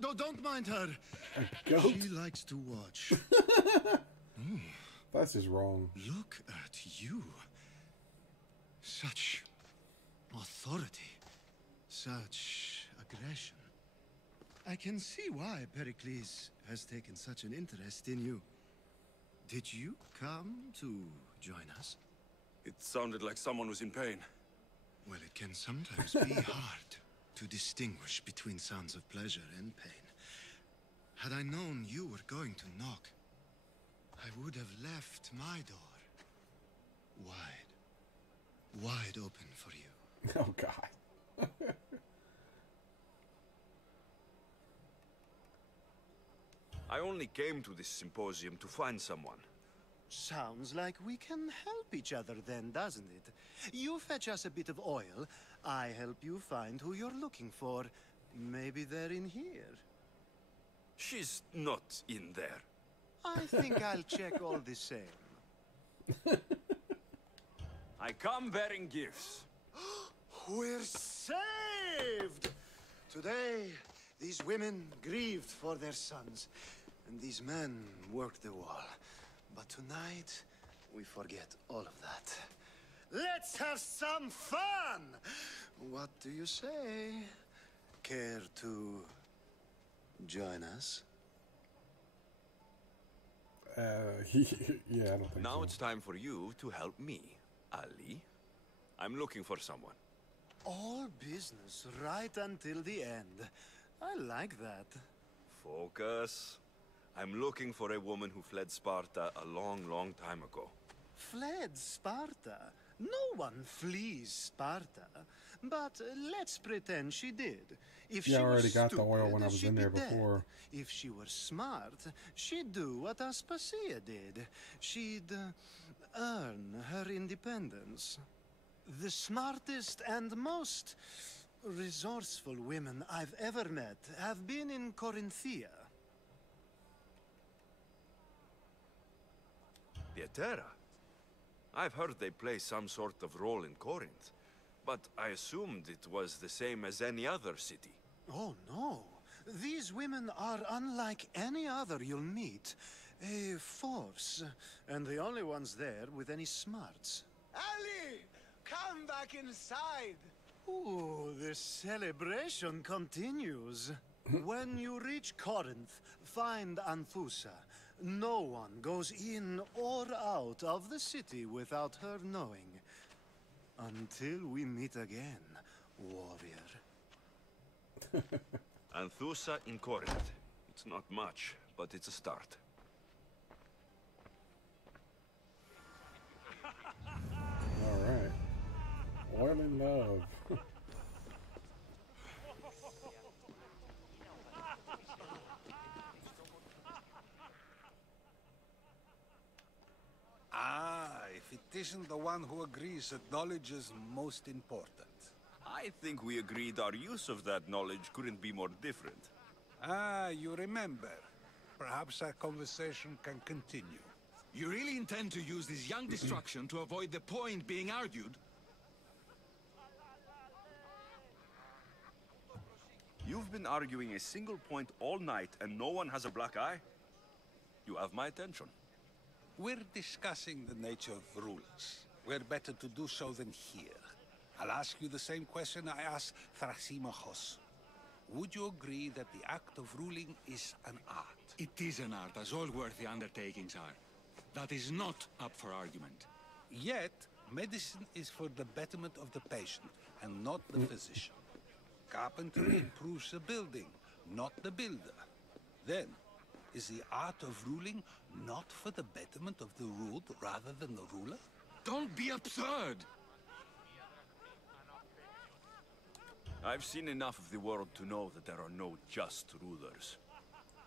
No, don't mind her. A goat? She likes to watch. That's just wrong. Look at you. Such authority. Such aggression. I can see why Pericles has taken such an interest in you. Did you come to join us? It sounded like someone was in pain. Well, it can sometimes be hard to distinguish between sounds of pleasure and pain. Had I known you were going to knock, I would have left my door wide open for you. Oh, God. I only came to this symposium to find someone. Sounds like we can help each other then, doesn't it? You fetch us a bit of oil, I help you find who you're looking for. Maybe they're in here. She's not in there. I think I'll check all the same. I come bearing gifts. We're saved! Today, these women grieved for their sons, and these men worked the wall. But tonight, we forget all of that. Let's have some fun! What do you say? Care to join us? Yeah, I don't think Now so. it's time for you to help me, Ali. I'm looking for someone. All business right until the end. I like that. Focus. I'm looking for a woman who fled Sparta a long, long time ago. Fled Sparta? No one flees Sparta. But let's pretend she did. If Yeah, she I already was got the stupid, oil when I was she'd in there be dead. before. If she were smart, she'd do what Aspasia did. She'd earn her independence. The smartest and most resourceful women I've ever met have been in Corinthia. Petreak? I've heard they play some sort of role in Corinth, but I assumed it was the same as any other city. Oh, no. These women are unlike any other you'll meet. A force, and the only ones there with any smarts. Ali! Come back inside! Ooh, the celebration continues. When you reach Corinth, find Anthusa. No one goes in or out of the city without her knowing. Until we meet again, warrior. Anthusa in Corinth. It's not much, but it's a start. All right. Oil and love. If it isn't the one who agrees that knowledge is most important. I think we agreed our use of that knowledge couldn't be more different. You remember. Perhaps our conversation can continue. You really intend to use this young destruction to avoid the point being argued? You've been arguing a single point all night and no one has a black eye? You have my attention. We're discussing the nature of rulers. Where better to do so than here? I'll ask you the same question I asked Thrasymachos. Would you agree that the act of ruling is an art? It is an art, as all worthy undertakings are. That is not up for argument. Yet, medicine is for the betterment of the patient, and not the physician. Carpentry improves the building, not the builder. Then, is the art of ruling not for the betterment of the ruled rather than the ruler? Don't be absurd! I've seen enough of the world to know that there are no just rulers.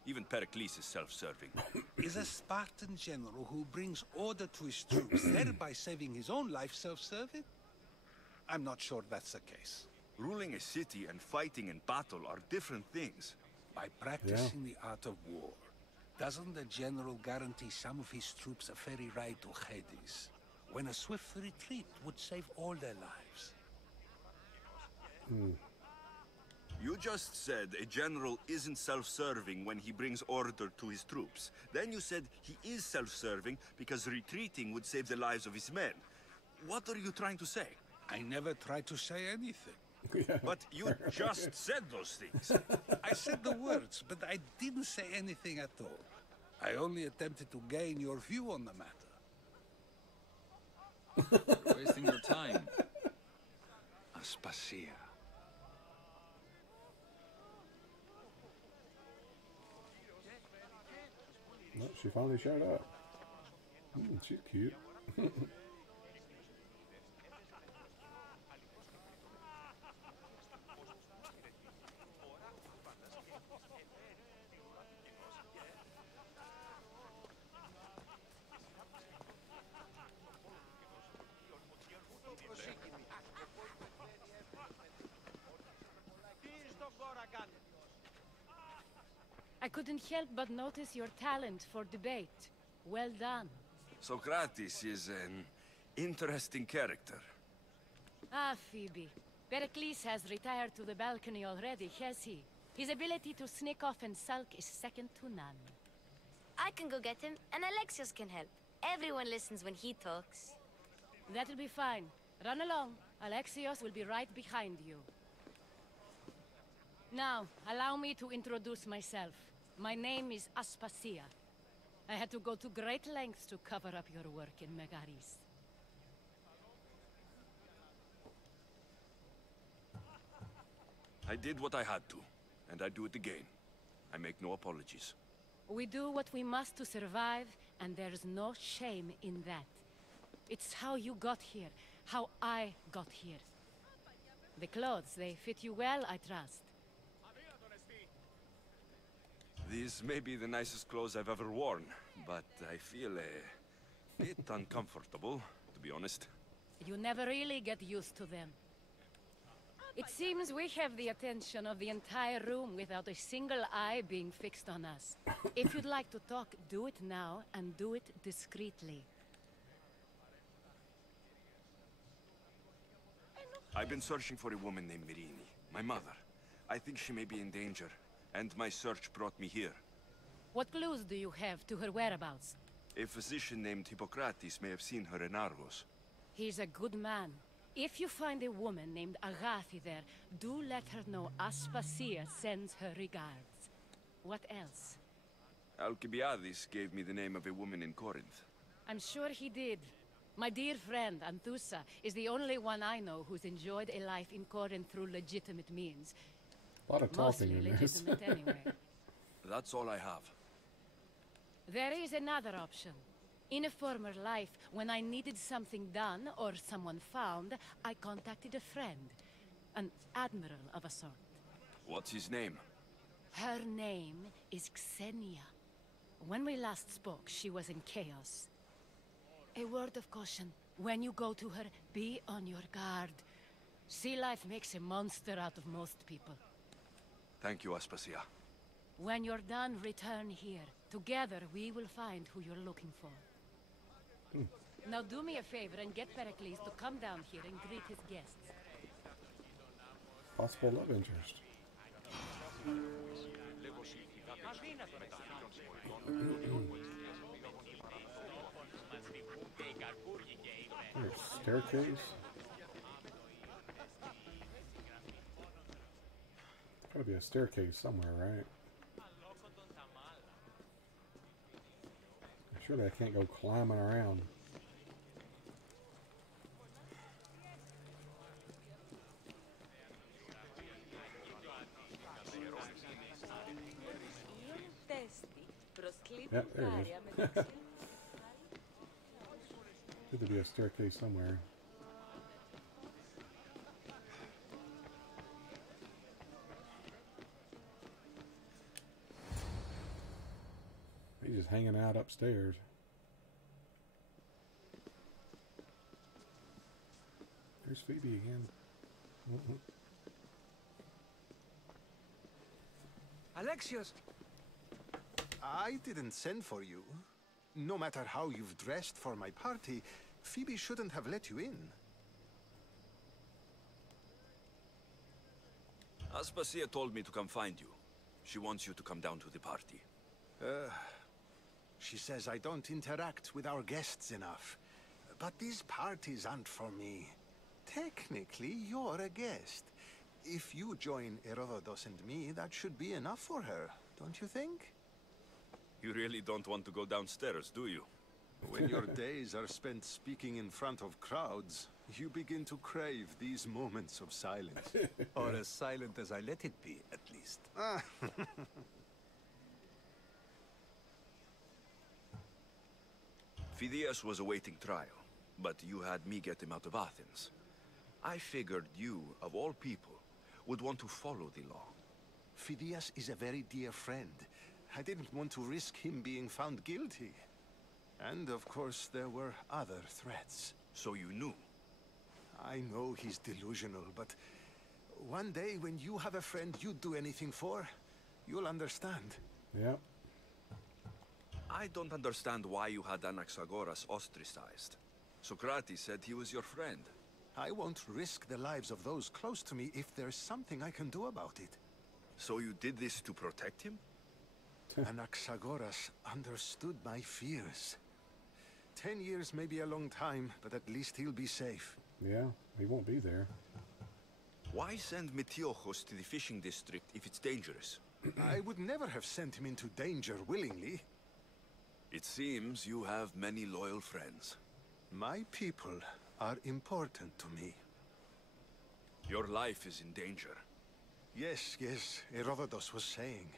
Even Pericles is self-serving. Is a Spartan general who brings order to his troops, thereby saving his own life, self-serving? I'm not sure that's the case. Ruling a city and fighting in battle are different things. By practicing the art of war, doesn't the general guarantee some of his troops a ferry ride to Hades, when a swift retreat would save all their lives? You just said a general isn't self-serving when he brings order to his troops. Then you said he is self-serving because retreating would save the lives of his men. What are you trying to say? I never tried to say anything. But you just said those things. I said the words, but I didn't say anything at all. I only attempted to gain your view on the matter. You're wasting your time. Aspasia. No, she finally showed up. She's cute. I couldn't help but notice your talent for debate. Well done. Socrates is an interesting character. Ah, Phoebe. Pericles has retired to the balcony already, has he? His ability to sneak off and sulk is second to none. I can go get him, and Alexios can help. Everyone listens when he talks. That'll be fine. Run along. Alexios will be right behind you. Now, allow me to introduce myself. My name is Aspasia. I had to go to great lengths to cover up your work in Megaris. I did what I had to, and I do it again. I make no apologies. We do what we must to survive, and there's no shame in that. It's how you got here, how I got here. The clothes, they fit you well, I trust. These may be the nicest clothes I've ever worn, but I feel a bit uncomfortable, to be honest. You never really get used to them. It seems we have the attention of the entire room without a single eye being fixed on us. If you'd like to talk, do it now, and do it discreetly. I've been searching for a woman named Mirini, my mother. I think she may be in danger, and my search brought me here. What clues do you have to her whereabouts? A physician named Hippocrates may have seen her in Argos. He's a good man. If you find a woman named Agathi there, do let her know Aspasia sends her regards. What else? Alcibiades gave me the name of a woman in Corinth. I'm sure he did. My dear friend, Anthusa, is the only one I know who's enjoyed a life in Corinth through legitimate means. A lot of talking in this. Legitimate anyway. That's all I have. There is another option. In a former life, when I needed something done or someone found, I contacted a friend. An admiral of a sort. What's his name? Her name is Xenia. When we last spoke, she was in chaos. A word of caution. When you go to her, be on your guard. Sea life makes a monster out of most people. Thank you, Aspasia. When you're done, return here. Together, we will find who you're looking for. Now do me a favor and get Pericles to come down here and greet his guests. Possible love interest. There's a staircase. Gotta be a staircase somewhere, right? Surely I can't go climbing around. Yep, there it is. Should there be a staircase somewhere. He's just hanging out upstairs. There's Phoebe again. Alexios! I didn't send for you. No matter how you've dressed for my party, Phoebe shouldn't have let you in. Aspasia told me to come find you. She wants you to come down to the party. She says I don't interact with our guests enough. But these parties aren't for me. Technically, you're a guest. If you join Herodotus and me, that should be enough for her, don't you think? You really don't want to go downstairs, do you? When your days are spent speaking in front of crowds, you begin to crave these moments of silence. Or as silent as I let it be, at least. Phidias was awaiting trial, but you had me get him out of Athens. I figured you, of all people, would want to follow the law. Phidias is a very dear friend. I didn't want to risk him being found guilty. And of course, there were other threats. So you knew? I know he's delusional, but one day when you have a friend you'd do anything for, you'll understand. Yep. I don't understand why you had Anaxagoras ostracized. Socrates said he was your friend. I won't risk the lives of those close to me if there's something I can do about it. So you did this to protect him? Anaxagoras understood my fears. 10 years may be a long time, but at least he'll be safe. Yeah, he won't be there. Why send Metiochos to the fishing district if it's dangerous? I would never have sent him into danger willingly. It seems you have many loyal friends. My people are important to me. Your life is in danger. Yes, Herodotus was saying.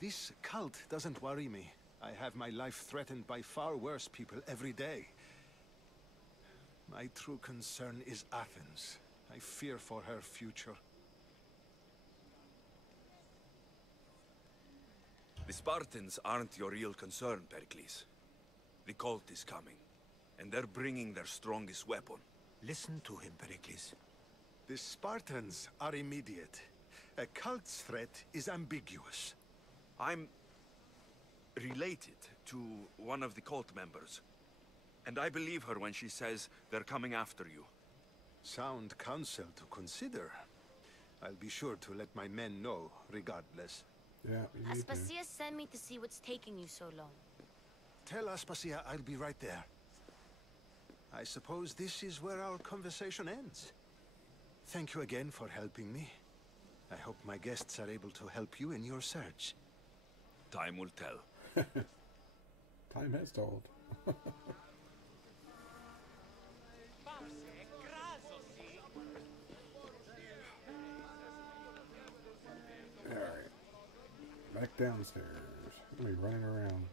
This cult doesn't worry me. I have my life threatened by far worse people every day. My true concern is Athens. I fear for her future. The Spartans aren't your real concern, Pericles. The cult is coming, and they're bringing their strongest weapon. Listen to him, Pericles. The Spartans are immediate. A cult's threat is ambiguous. I'm related to one of the cult members, and I believe her when she says they're coming after you. Sound counsel to consider. I'll be sure to let my men know, regardless. Yeah, Aspasia sent me to see what's taking you so long. Tell Aspasia I'll be right there. I suppose this is where our conversation ends. Thank you again for helping me. I hope my guests are able to help you in your search. Time will tell. Time has told. Alright. Back downstairs. I'm gonna be running around.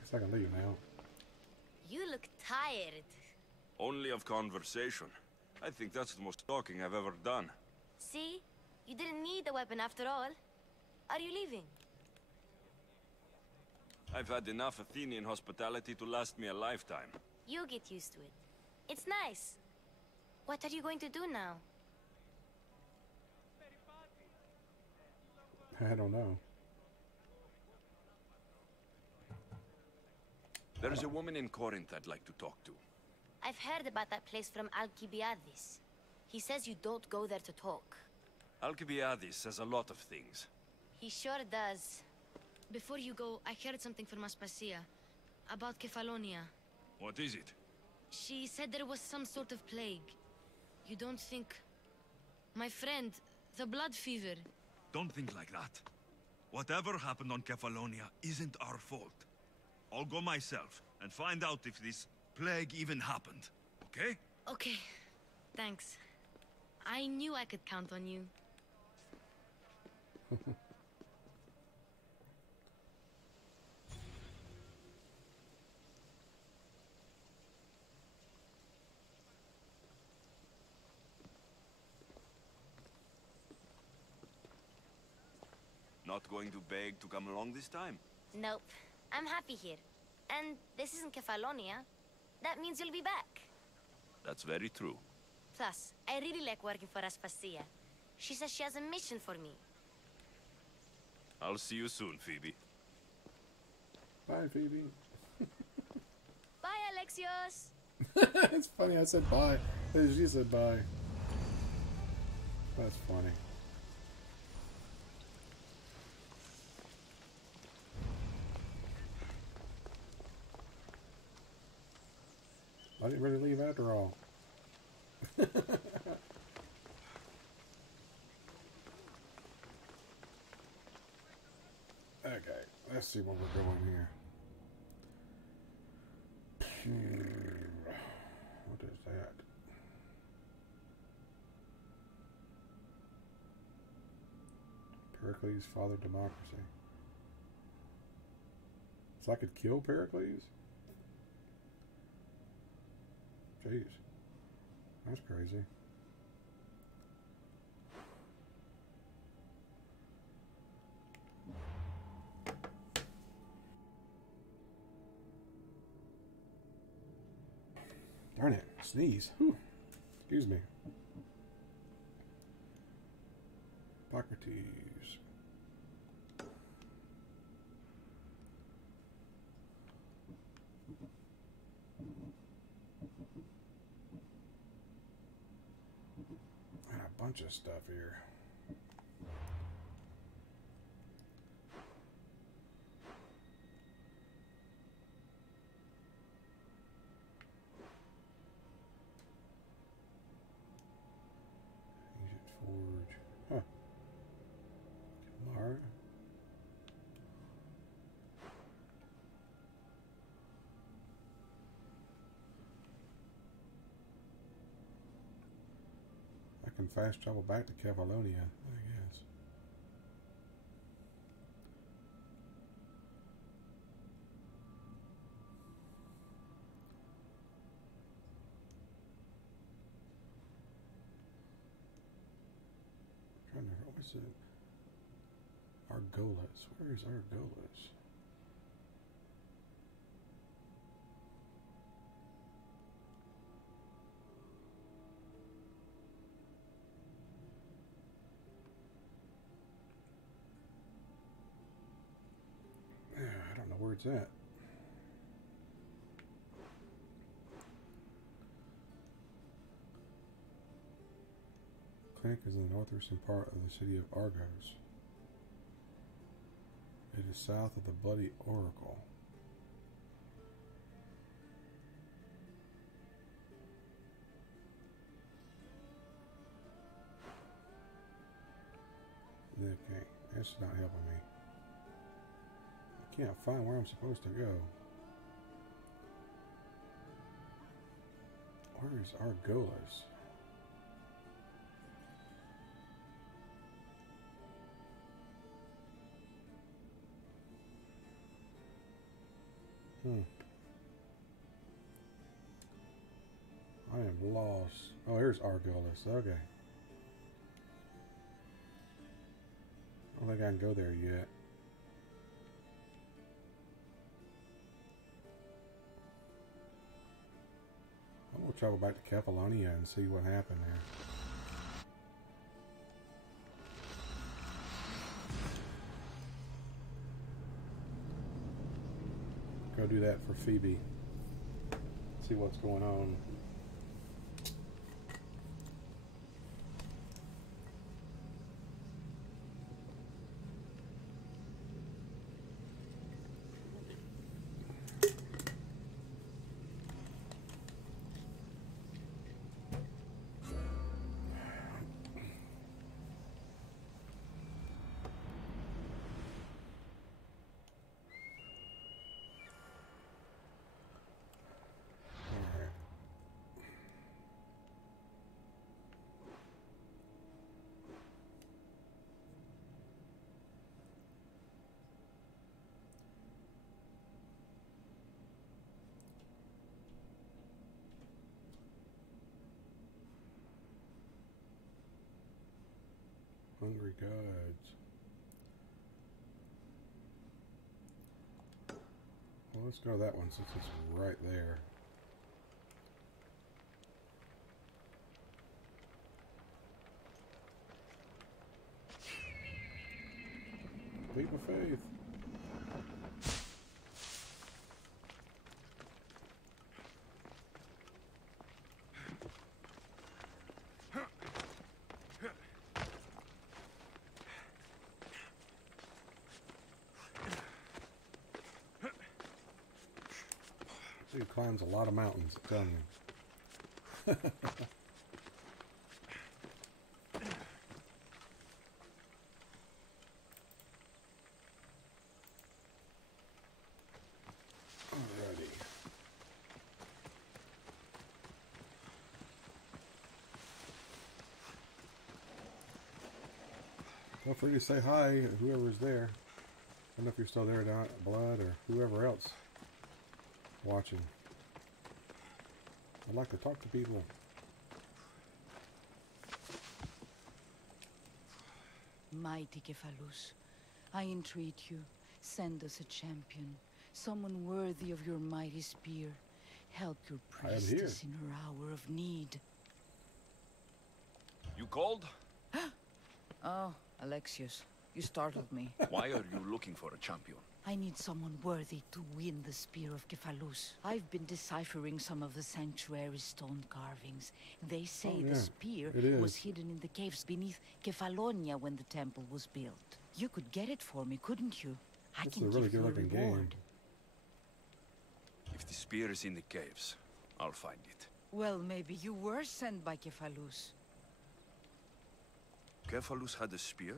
Guess I can leave now. You look tired. Only of conversation. I think that's the most talking I've ever done. See? You didn't need the weapon after all. Are you leaving? I've had enough Athenian hospitality to last me a lifetime. You get used to it. It's nice. What are you going to do now? I don't know. There's a woman in Corinth I'd like to talk to. I've heard about that place from Alcibiades. He says you don't go there to talk. Alcibiades says a lot of things. He sure does. Before you go, I heard something from Aspasia. About Kefalonia. What is it? She said there was some sort of plague. You don't think... My friend, the blood fever. Don't think like that. Whatever happened on Kefalonia isn't our fault. I'll go myself and find out if this plague even happened, okay? Okay, thanks. I knew I could count on you. Not going to beg to come along this time? Nope. I'm happy here. And this isn't Kefalonia. That means you'll be back. That's very true. Plus, I really like working for Aspasia. She says she has a mission for me. I'll see you soon, Phoebe. Bye, Phoebe. Bye, Alexios. It's funny, I said bye. She said bye. That's funny. I didn't really leave after all. Okay, let's see what we're doing here. What is that? Pericles, Father Democracy. So I could kill Pericles? Jeez. That's crazy. Darn it. Sneeze. Whew. Excuse me. Socrates. And a bunch of stuff here. Forge. Huh. Kamara. I can fast travel back to Cavalonia, I guess. What was it? Argolis. Where is Argolis? I don't know where it's at. Clank is in the northwestern part of the city of Argos. It is south of the Bloody Oracle. Okay, that's not helping me. I can't find where I'm supposed to go. Where is Argolis? I am lost. Oh, here's Argolis. Okay. I don't think I can go there yet. I'm going to travel back to Cavalonia and see what happened there. Go do that for Phoebe. See what's going on. Hungry gods. Well, let's go to that one since it's right there. Leap of faith. Dude climbs a lot of mountains, I'm telling you. Alrighty. Feel free to say hi, whoever's there. I don't know if you're still there, Blood, or whoever else watching. I'd like to talk to people. Mighty Kephalus, I entreat you, send us a champion, someone worthy of your mighty spear. Help your priestess in her hour of need. You called? Oh, Alexius, you startled me. Why are you looking for a champion? I need someone worthy to win the spear of Kephalus. I've been deciphering some of the sanctuary's stone carvings. They say the spear was hidden in the caves beneath Kefalonia when the temple was built. You could get it for me, couldn't you? I can give you a reward. If the spear is in the caves, I'll find it. Well, maybe you were sent by Kephalus. Kephalus had a spear?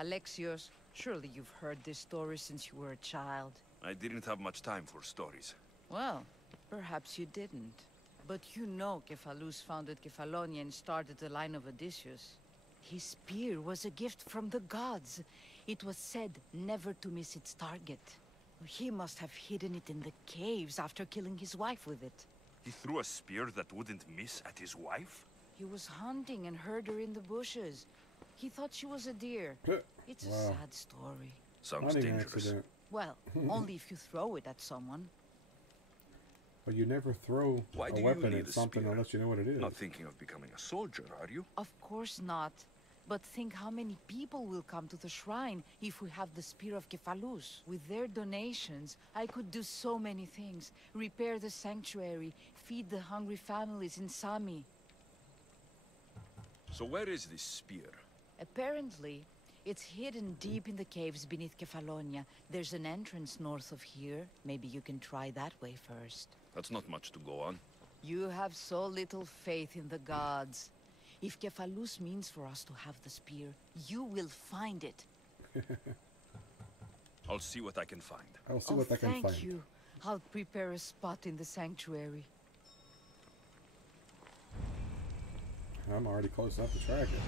Alexios, surely you've heard this story since you were a child. I didn't have much time for stories. Well, perhaps you didn't. But you know Kephalus founded Kefalonia and started the line of Odysseus. His spear was a gift from the gods. It was said never to miss its target. He must have hidden it in the caves after killing his wife with it. He threw a spear that wouldn't miss at his wife? He was hunting and heard her in the bushes. He thought she was a deer. It's a sad story. Sounds dangerous. Well, only if you throw it at someone. Well, you never throw a weapon at something unless you know what it is. Not thinking of becoming a soldier, are you? Of course not. But think how many people will come to the shrine if we have the spear of Kephalus. With their donations, I could do so many things. Repair the sanctuary, feed the hungry families in Sami. So where is this spear? Apparently, it's hidden deep in the caves beneath Kefalonia. There's an entrance north of here. Maybe you can try that way first. That's not much to go on. You have so little faith in the gods. If Kephalus means for us to have the spear, you will find it. I'll see what I can find. I'll see what I can find. Thank you. I'll prepare a spot in the sanctuary. I'm already close enough to track it.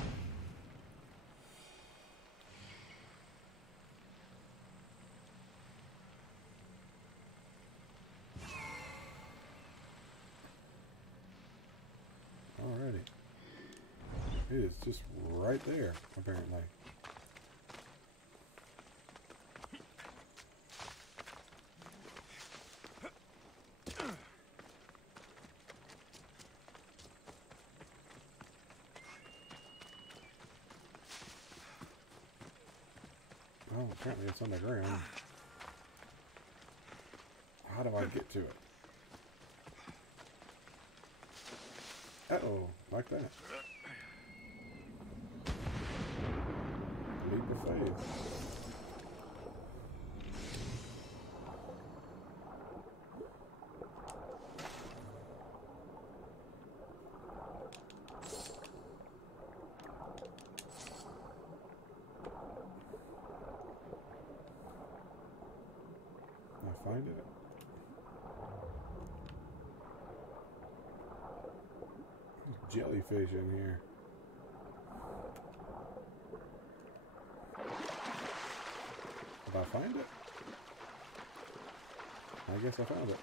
Alrighty. It is just right there, apparently. Oh, apparently it's on the ground. How do I get to it? Uh-oh, like that. Leap of faith. I find it. Jellyfish in here. Did I find it? I guess I found it.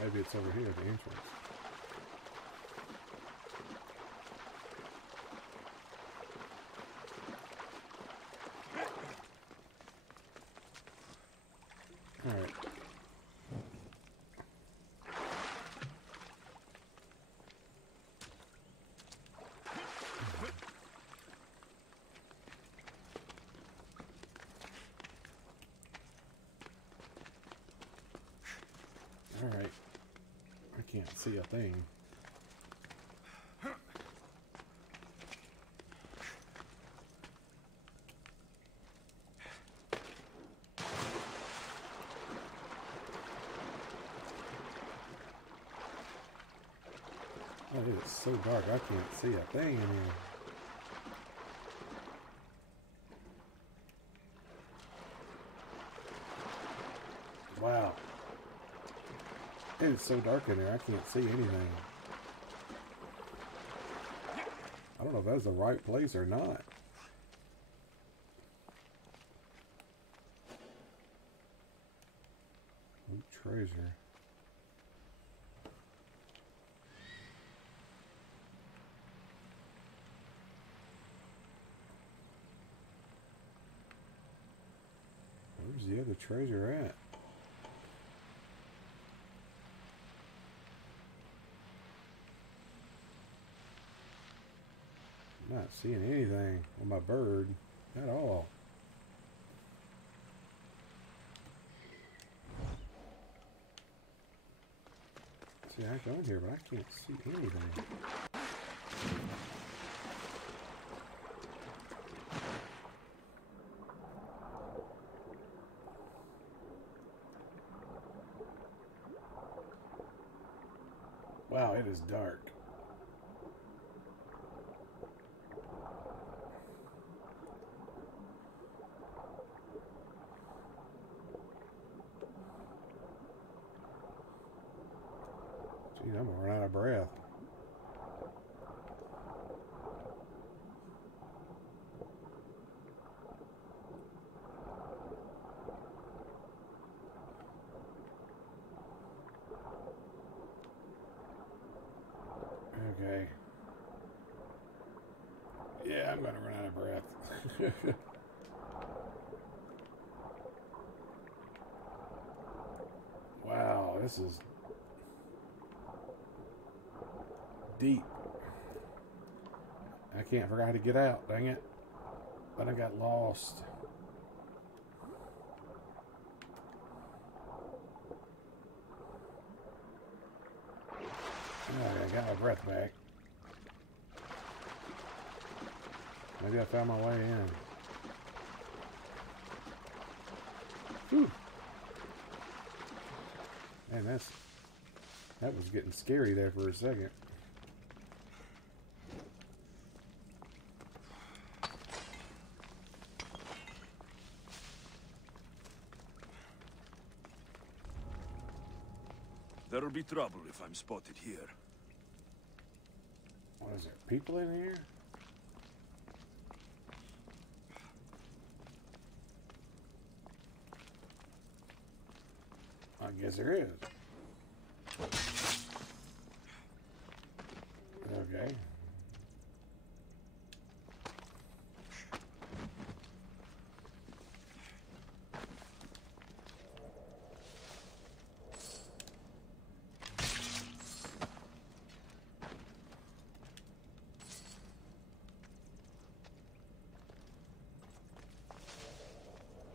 Maybe it's over here, the entrance. Alright. Alright. I can't see a thing. Oh, it's so dark I can't see a thing in here. Wow. It's so dark in there I can't see anything. I don't know if that's the right place or not. Loot treasure. Where's the other treasure at? I'm not seeing anything on my bird at all. See, I go in here, but I can't see anything. Wow, it is dark. Gee, I'm gonna run out of breath. Okay. Yeah, I'm gonna run out of breath. Wow, this is deep. I can't figure out how to get out, dang it. But I got lost. I got my breath back. Maybe I found my way in. Whew. Man, that was getting scary there for a second. There'll be trouble if I'm spotted here. What is there? People in here? I guess there is. Okay.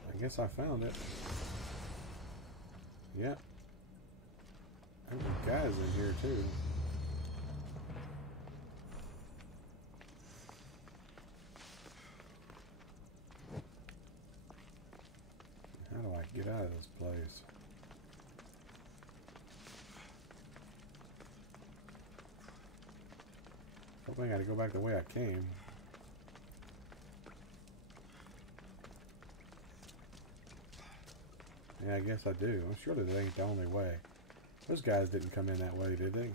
I guess I found it. Yep. There's guys in here too. How do I get out of this place? Hoping I gotta go back the way I came. Yeah, I guess I do. I'm sure that ain't the only way. Those guys didn't come in that way, did they?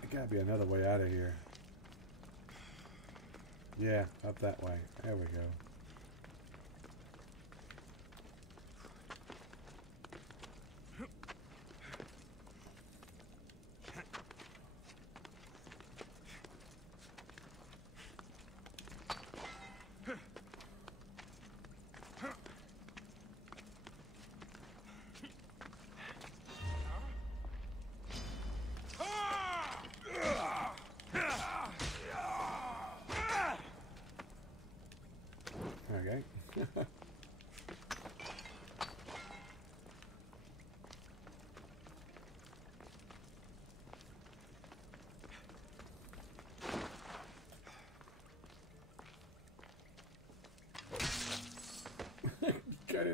There gotta be another way out of here. Yeah, up that way. There we go.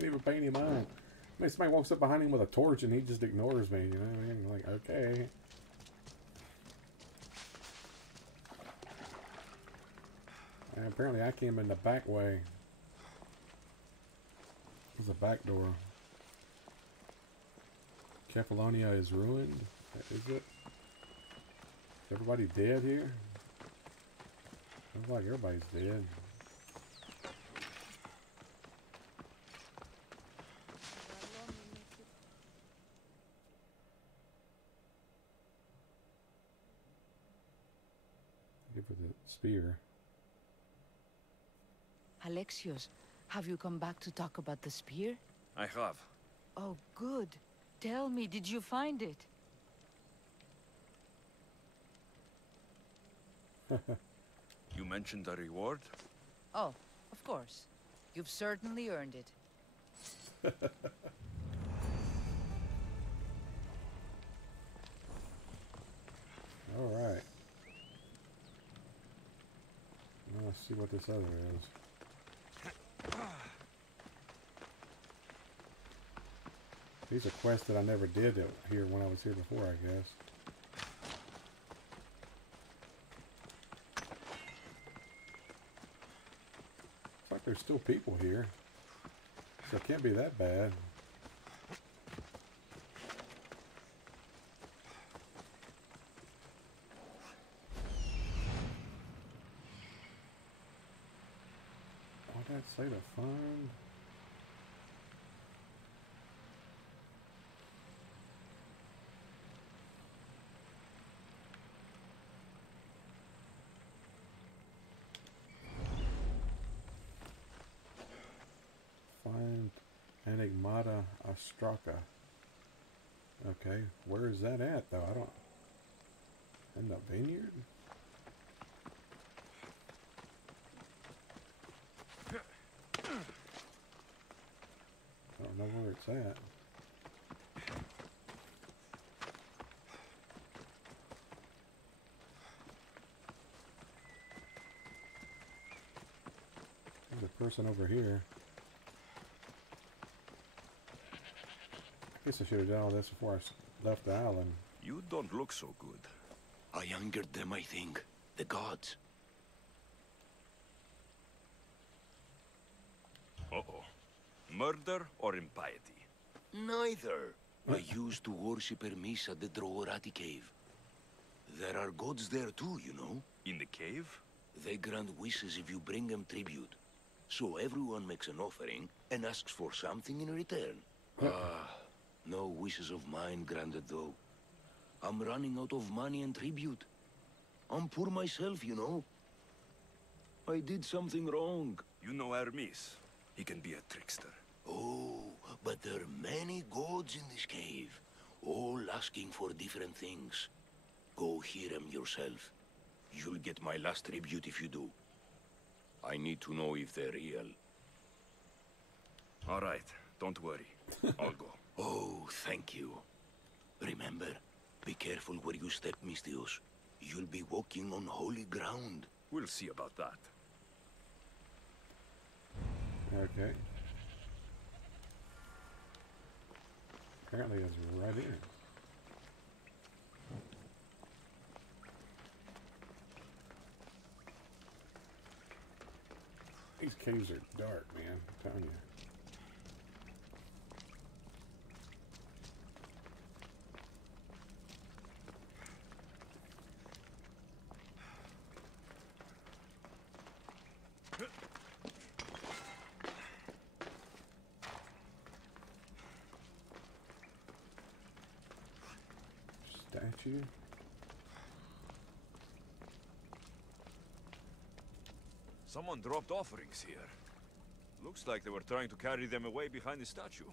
didn't even pay any mind. I mean, somebody walks up behind him with a torch and he just ignores me, you know what I mean? Like, okay. And apparently I came in the back way. There's a back door. Kefalonia is ruined? Is it? Is everybody dead here? Looks like everybody's dead. Give her the spear. Alexios, have you come back to talk about the spear? I have. Oh, good. Tell me, did you find it? You mentioned a reward? Oh, of course. You've certainly earned it. All right. Now let's see what this other is. These are quests that I never did here when I was here before, I guess. Looks like there's still people here. So it can't be that bad. What did I say to find? Find Enigmata Ostraka. Okay, where is that at though? I don't. In the vineyard? I don't know where it's at. There's a person over here. I guess I should have done all this before I left the island. You don't look so good. I angered them, I think. The gods. Uh-oh. Murder or impiety? Neither. I used to worship Hermes at the Droorati cave. There are gods there too, you know. In the cave? They grant wishes if you bring them tribute. So everyone makes an offering and asks for something in return. No wishes of mine granted though. I'm running out of money and tribute. I'm poor myself, you know. I did something wrong. You know Hermes. He can be a trickster. Oh, but there are many gods in this cave, all asking for different things. Go hear them yourself. You'll get my last tribute if you do. I need to know if they're real. All right, don't worry. I'll go. Oh, thank you. Remember, be careful where you step, Mistios. You'll be walking on holy ground. We'll see about that. Okay. Apparently it's right here. These caves are dark, man. I'm telling you. Statue. Someone dropped offerings here. Looks like they were trying to carry them away behind the statue.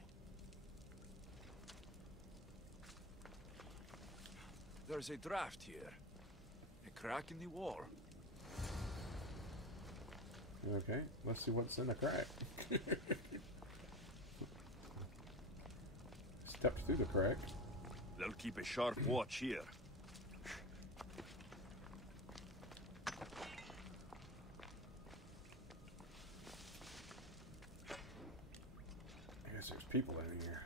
There's a draft here. A crack in the wall. Okay, let's see what's in the crack. Stepped through the crack. They'll keep a sharp watch here. people in here.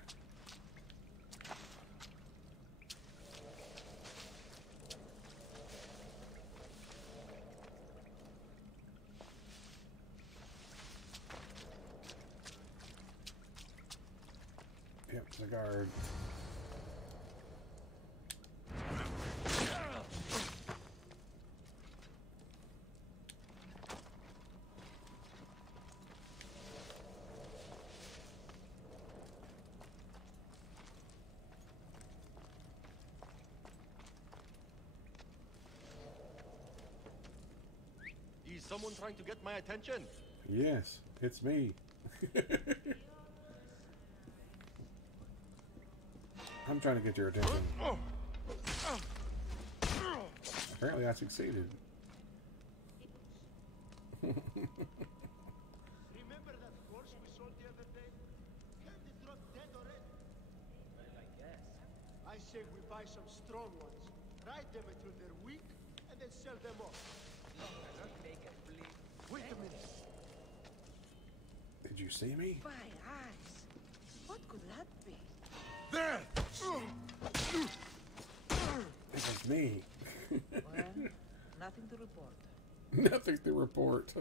Yep, the guard. Is someone trying to get my attention? Yes, it's me. I'm trying to get your attention. Apparently I succeeded. Remember that horse we sold the other day? Can't it drop dead already? Well, I guess. I say we buy some strong ones, ride them until they're weak, and then sell them off. Wait a minute. Did you see me? By eyes. What could that be? There! It was me. Well, nothing to report. Nothing to report.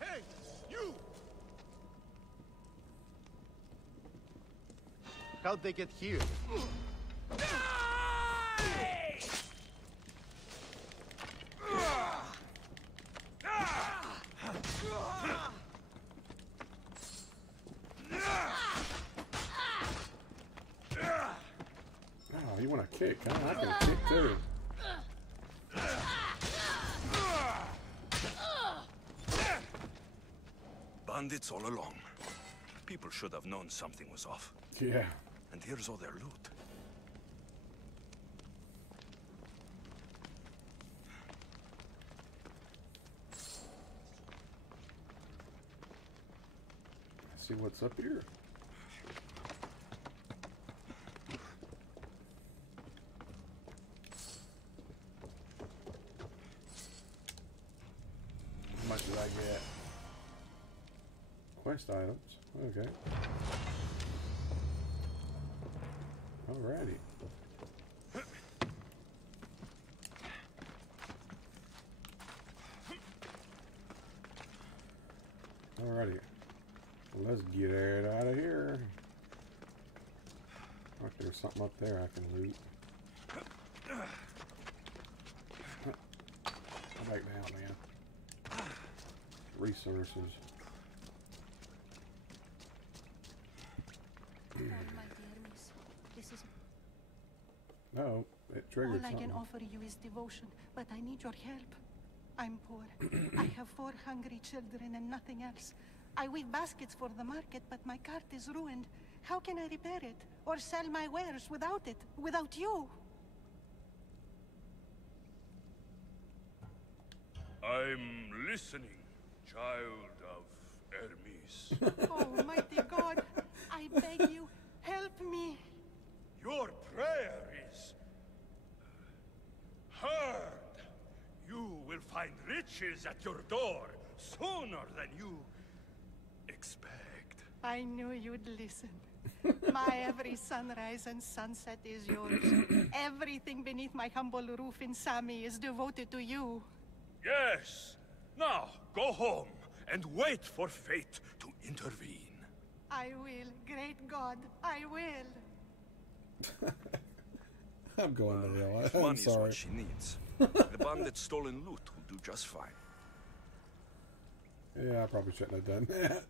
Hey, you! How'd they get here? Oh, you want to kick, huh? I can kick too. Bandits all along. People should have known something was off. Yeah. And here's all their loot. Let's see what's up here. How much did I get? Quest items. Okay. Alrighty. Alrighty. Well, let's get it out of here. Oh, there's something up there I can loot. Go back down, man. Resources. This is No, it triggered All I can something. offer you is devotion, but I need your help. I'm poor. I have 4 hungry children and nothing else. I weave baskets for the market, but my cart is ruined. How can I repair it? Or sell my wares without it? Without you? I'm listening, child of Hermes. Almighty God, I beg you, help me. Your prayer is heard. You will find riches at your door sooner than you expect. I knew you'd listen. My every sunrise and sunset is yours. Everything beneath my humble roof in Sami is devoted to you. Yes. Now, go home and wait for fate to intervene. I will, great God, I will. I'm going to hell. If I'm money is sorry. what she needs, the bandit's stolen loot will do just fine. Yeah, I probably shouldn't have done that.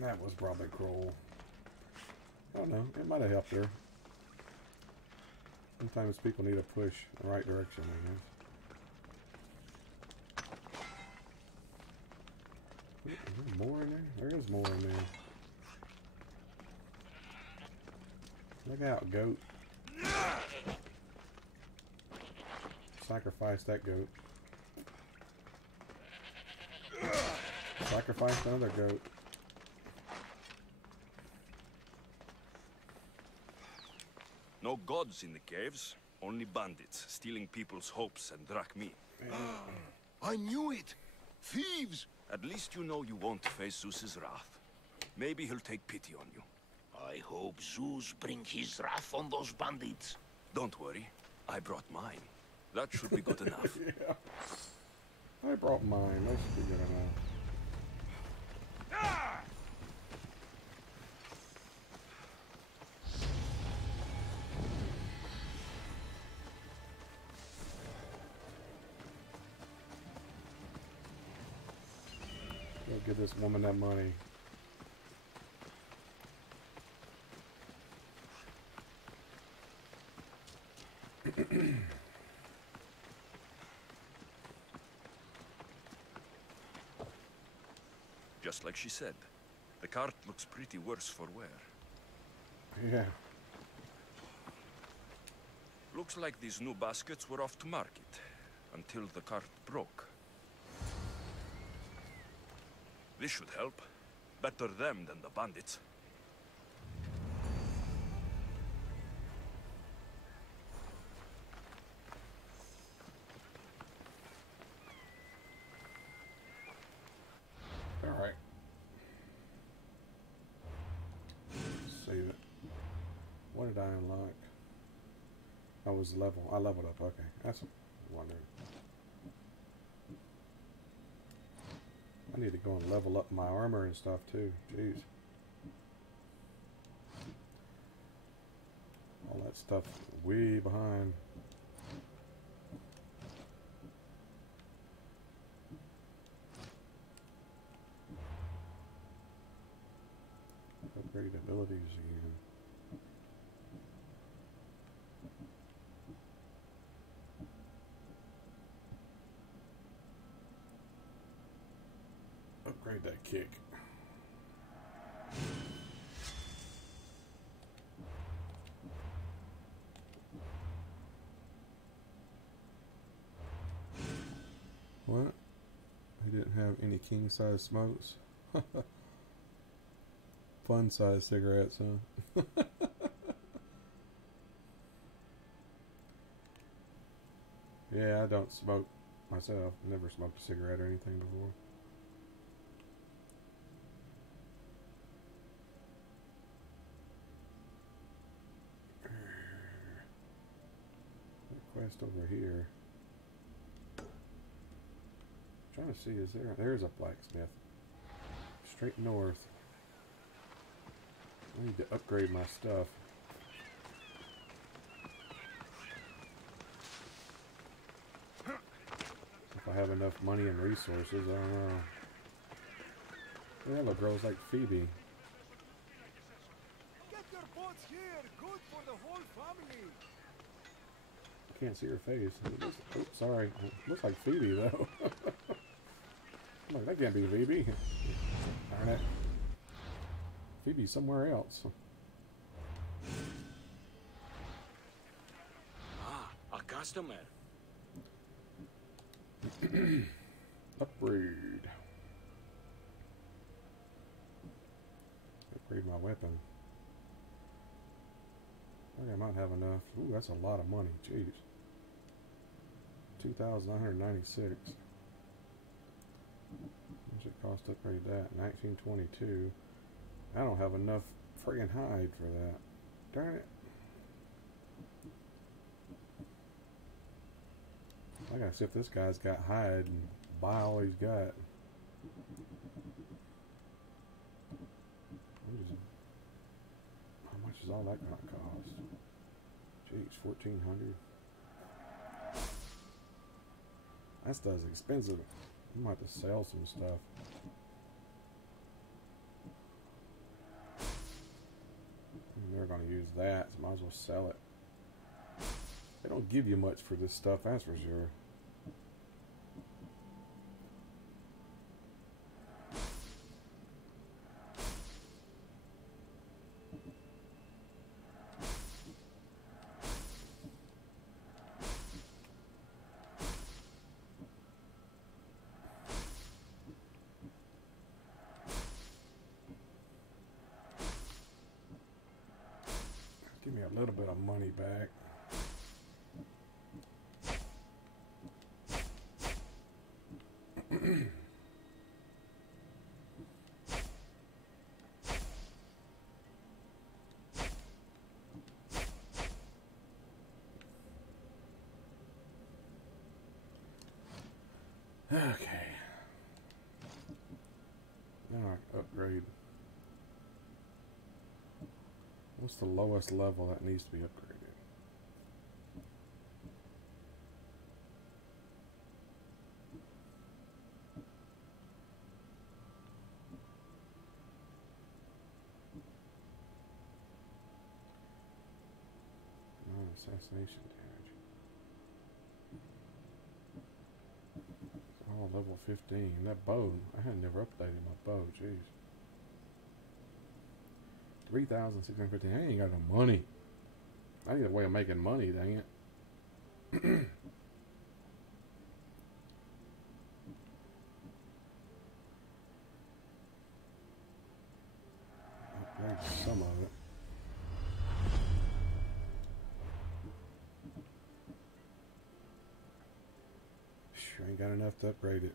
That was probably cruel. I don't know. It might have helped her. Sometimes people need a push in the right direction, I guess. Is there more in there? There is more in there. Look out, goat. Sacrifice that goat. Sacrifice another goat. No gods in the caves, only bandits stealing people's hopes and drachmi. I knew it! Thieves! At least you know you won't face Zeus's wrath. Maybe he'll take pity on you. I hope Zeus bring his wrath on those bandits. Don't worry, I brought mine. That should be good enough. Yeah. I brought mine. That should be good enough. Go give this woman that money. Just like she said, the cart looks pretty worse for wear. Yeah. Looks like these new baskets were off to market, until the cart broke. This should help. Better them than the bandits. Alright. Save it. What did I unlock? I was level. I leveled up. Okay. That's what I wondered. I need to go and level up my armor and stuff too. Jeez. All that stuff way behind. Upgrade abilities again. Upgrade that kick. What? He didn't have any king size smokes? Fun size cigarettes, huh? Yeah, I don't smoke myself. Never smoked a cigarette or anything before. Quest over here. I'm trying to see, is there's a blacksmith. Straight north. I need to upgrade my stuff. If I have enough money and resources, I don't know. Yeah, look, girls like Phoebe. Get your boats here, good for the whole family. Can't see her face. Oh, sorry. Looks like Phoebe though. Look, that can't be Phoebe. Darn it. Phoebe's somewhere else. Ah, a customer. Upgrade. Upgrade my weapon. I think I might have enough. Ooh, that's a lot of money. Jeez. 2,996. What's it cost to upgrade that? 1922. I don't have enough friggin' hide for that. Darn it. I gotta see if this guy's got hide and buy all he's got. How much is all that gonna cost? Jeez, 1,400. That stuff's expensive. I might have to sell some stuff. They're gonna use that, so might as well sell it. They don't give you much for this stuff, that's for sure. a little bit of money back. Okay. Now I can upgrade. What's the lowest level that needs to be upgraded? Assassination damage. Oh, level 15. That bow, I had never updated my bow, jeez. 3,650. I ain't got no money. I need a way of making money, dang it. Upgrade some of it. Ain't got enough to upgrade it.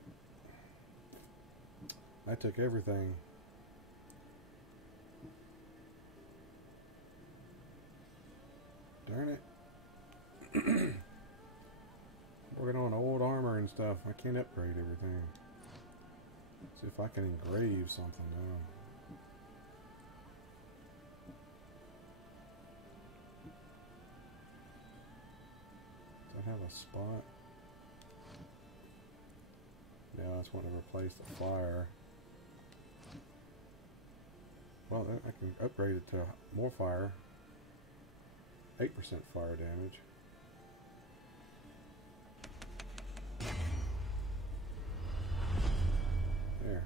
I took everything. Darn it. Working on old armor and stuff. I can't upgrade everything. See if I can engrave something now. Does that have a spot? Yeah, I just want to replace the fire. Well, I can upgrade it to more fire. 8% fire damage. There.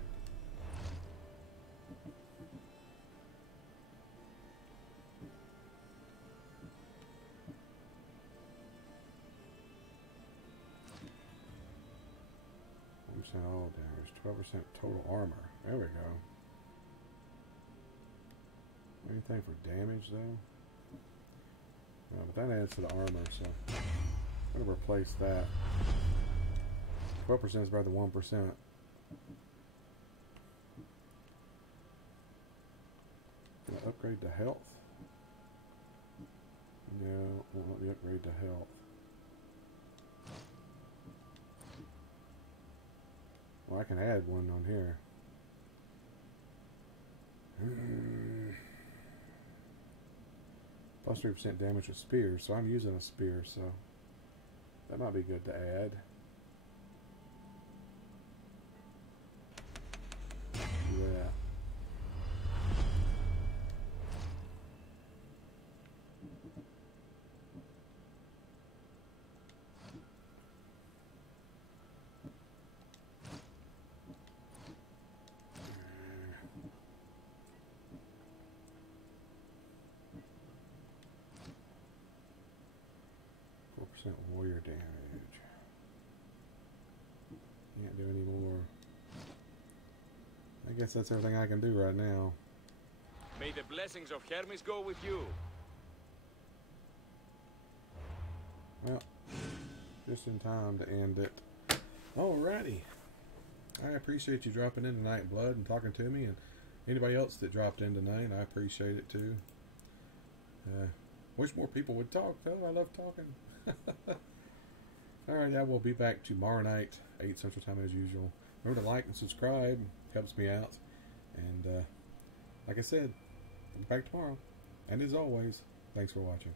All damage, 12% total armor. There we go. Anything for damage though? No, but that adds to the armor, so I'm gonna replace that. 12% is better than 1%. Can I upgrade to health? No, won't let me upgrade to health. Well, I can add one on here. Plus 3% damage with spears, so I'm using a spear, so that might be good to add. Yeah. Warrior damage. Can't do any more. I guess that's everything I can do right now. May the blessings of Hermes go with you. Well, just in time to end it. Alrighty. I appreciate you dropping in tonight, Blood, and talking to me, and anybody else that dropped in tonight, I appreciate it too. Wish more people would talk, though. I love talking. Alright, I will be back tomorrow night, 8 Central Time as usual. Remember to like and subscribe. Helps me out. And like I said, I'll be back tomorrow. And as always, thanks for watching.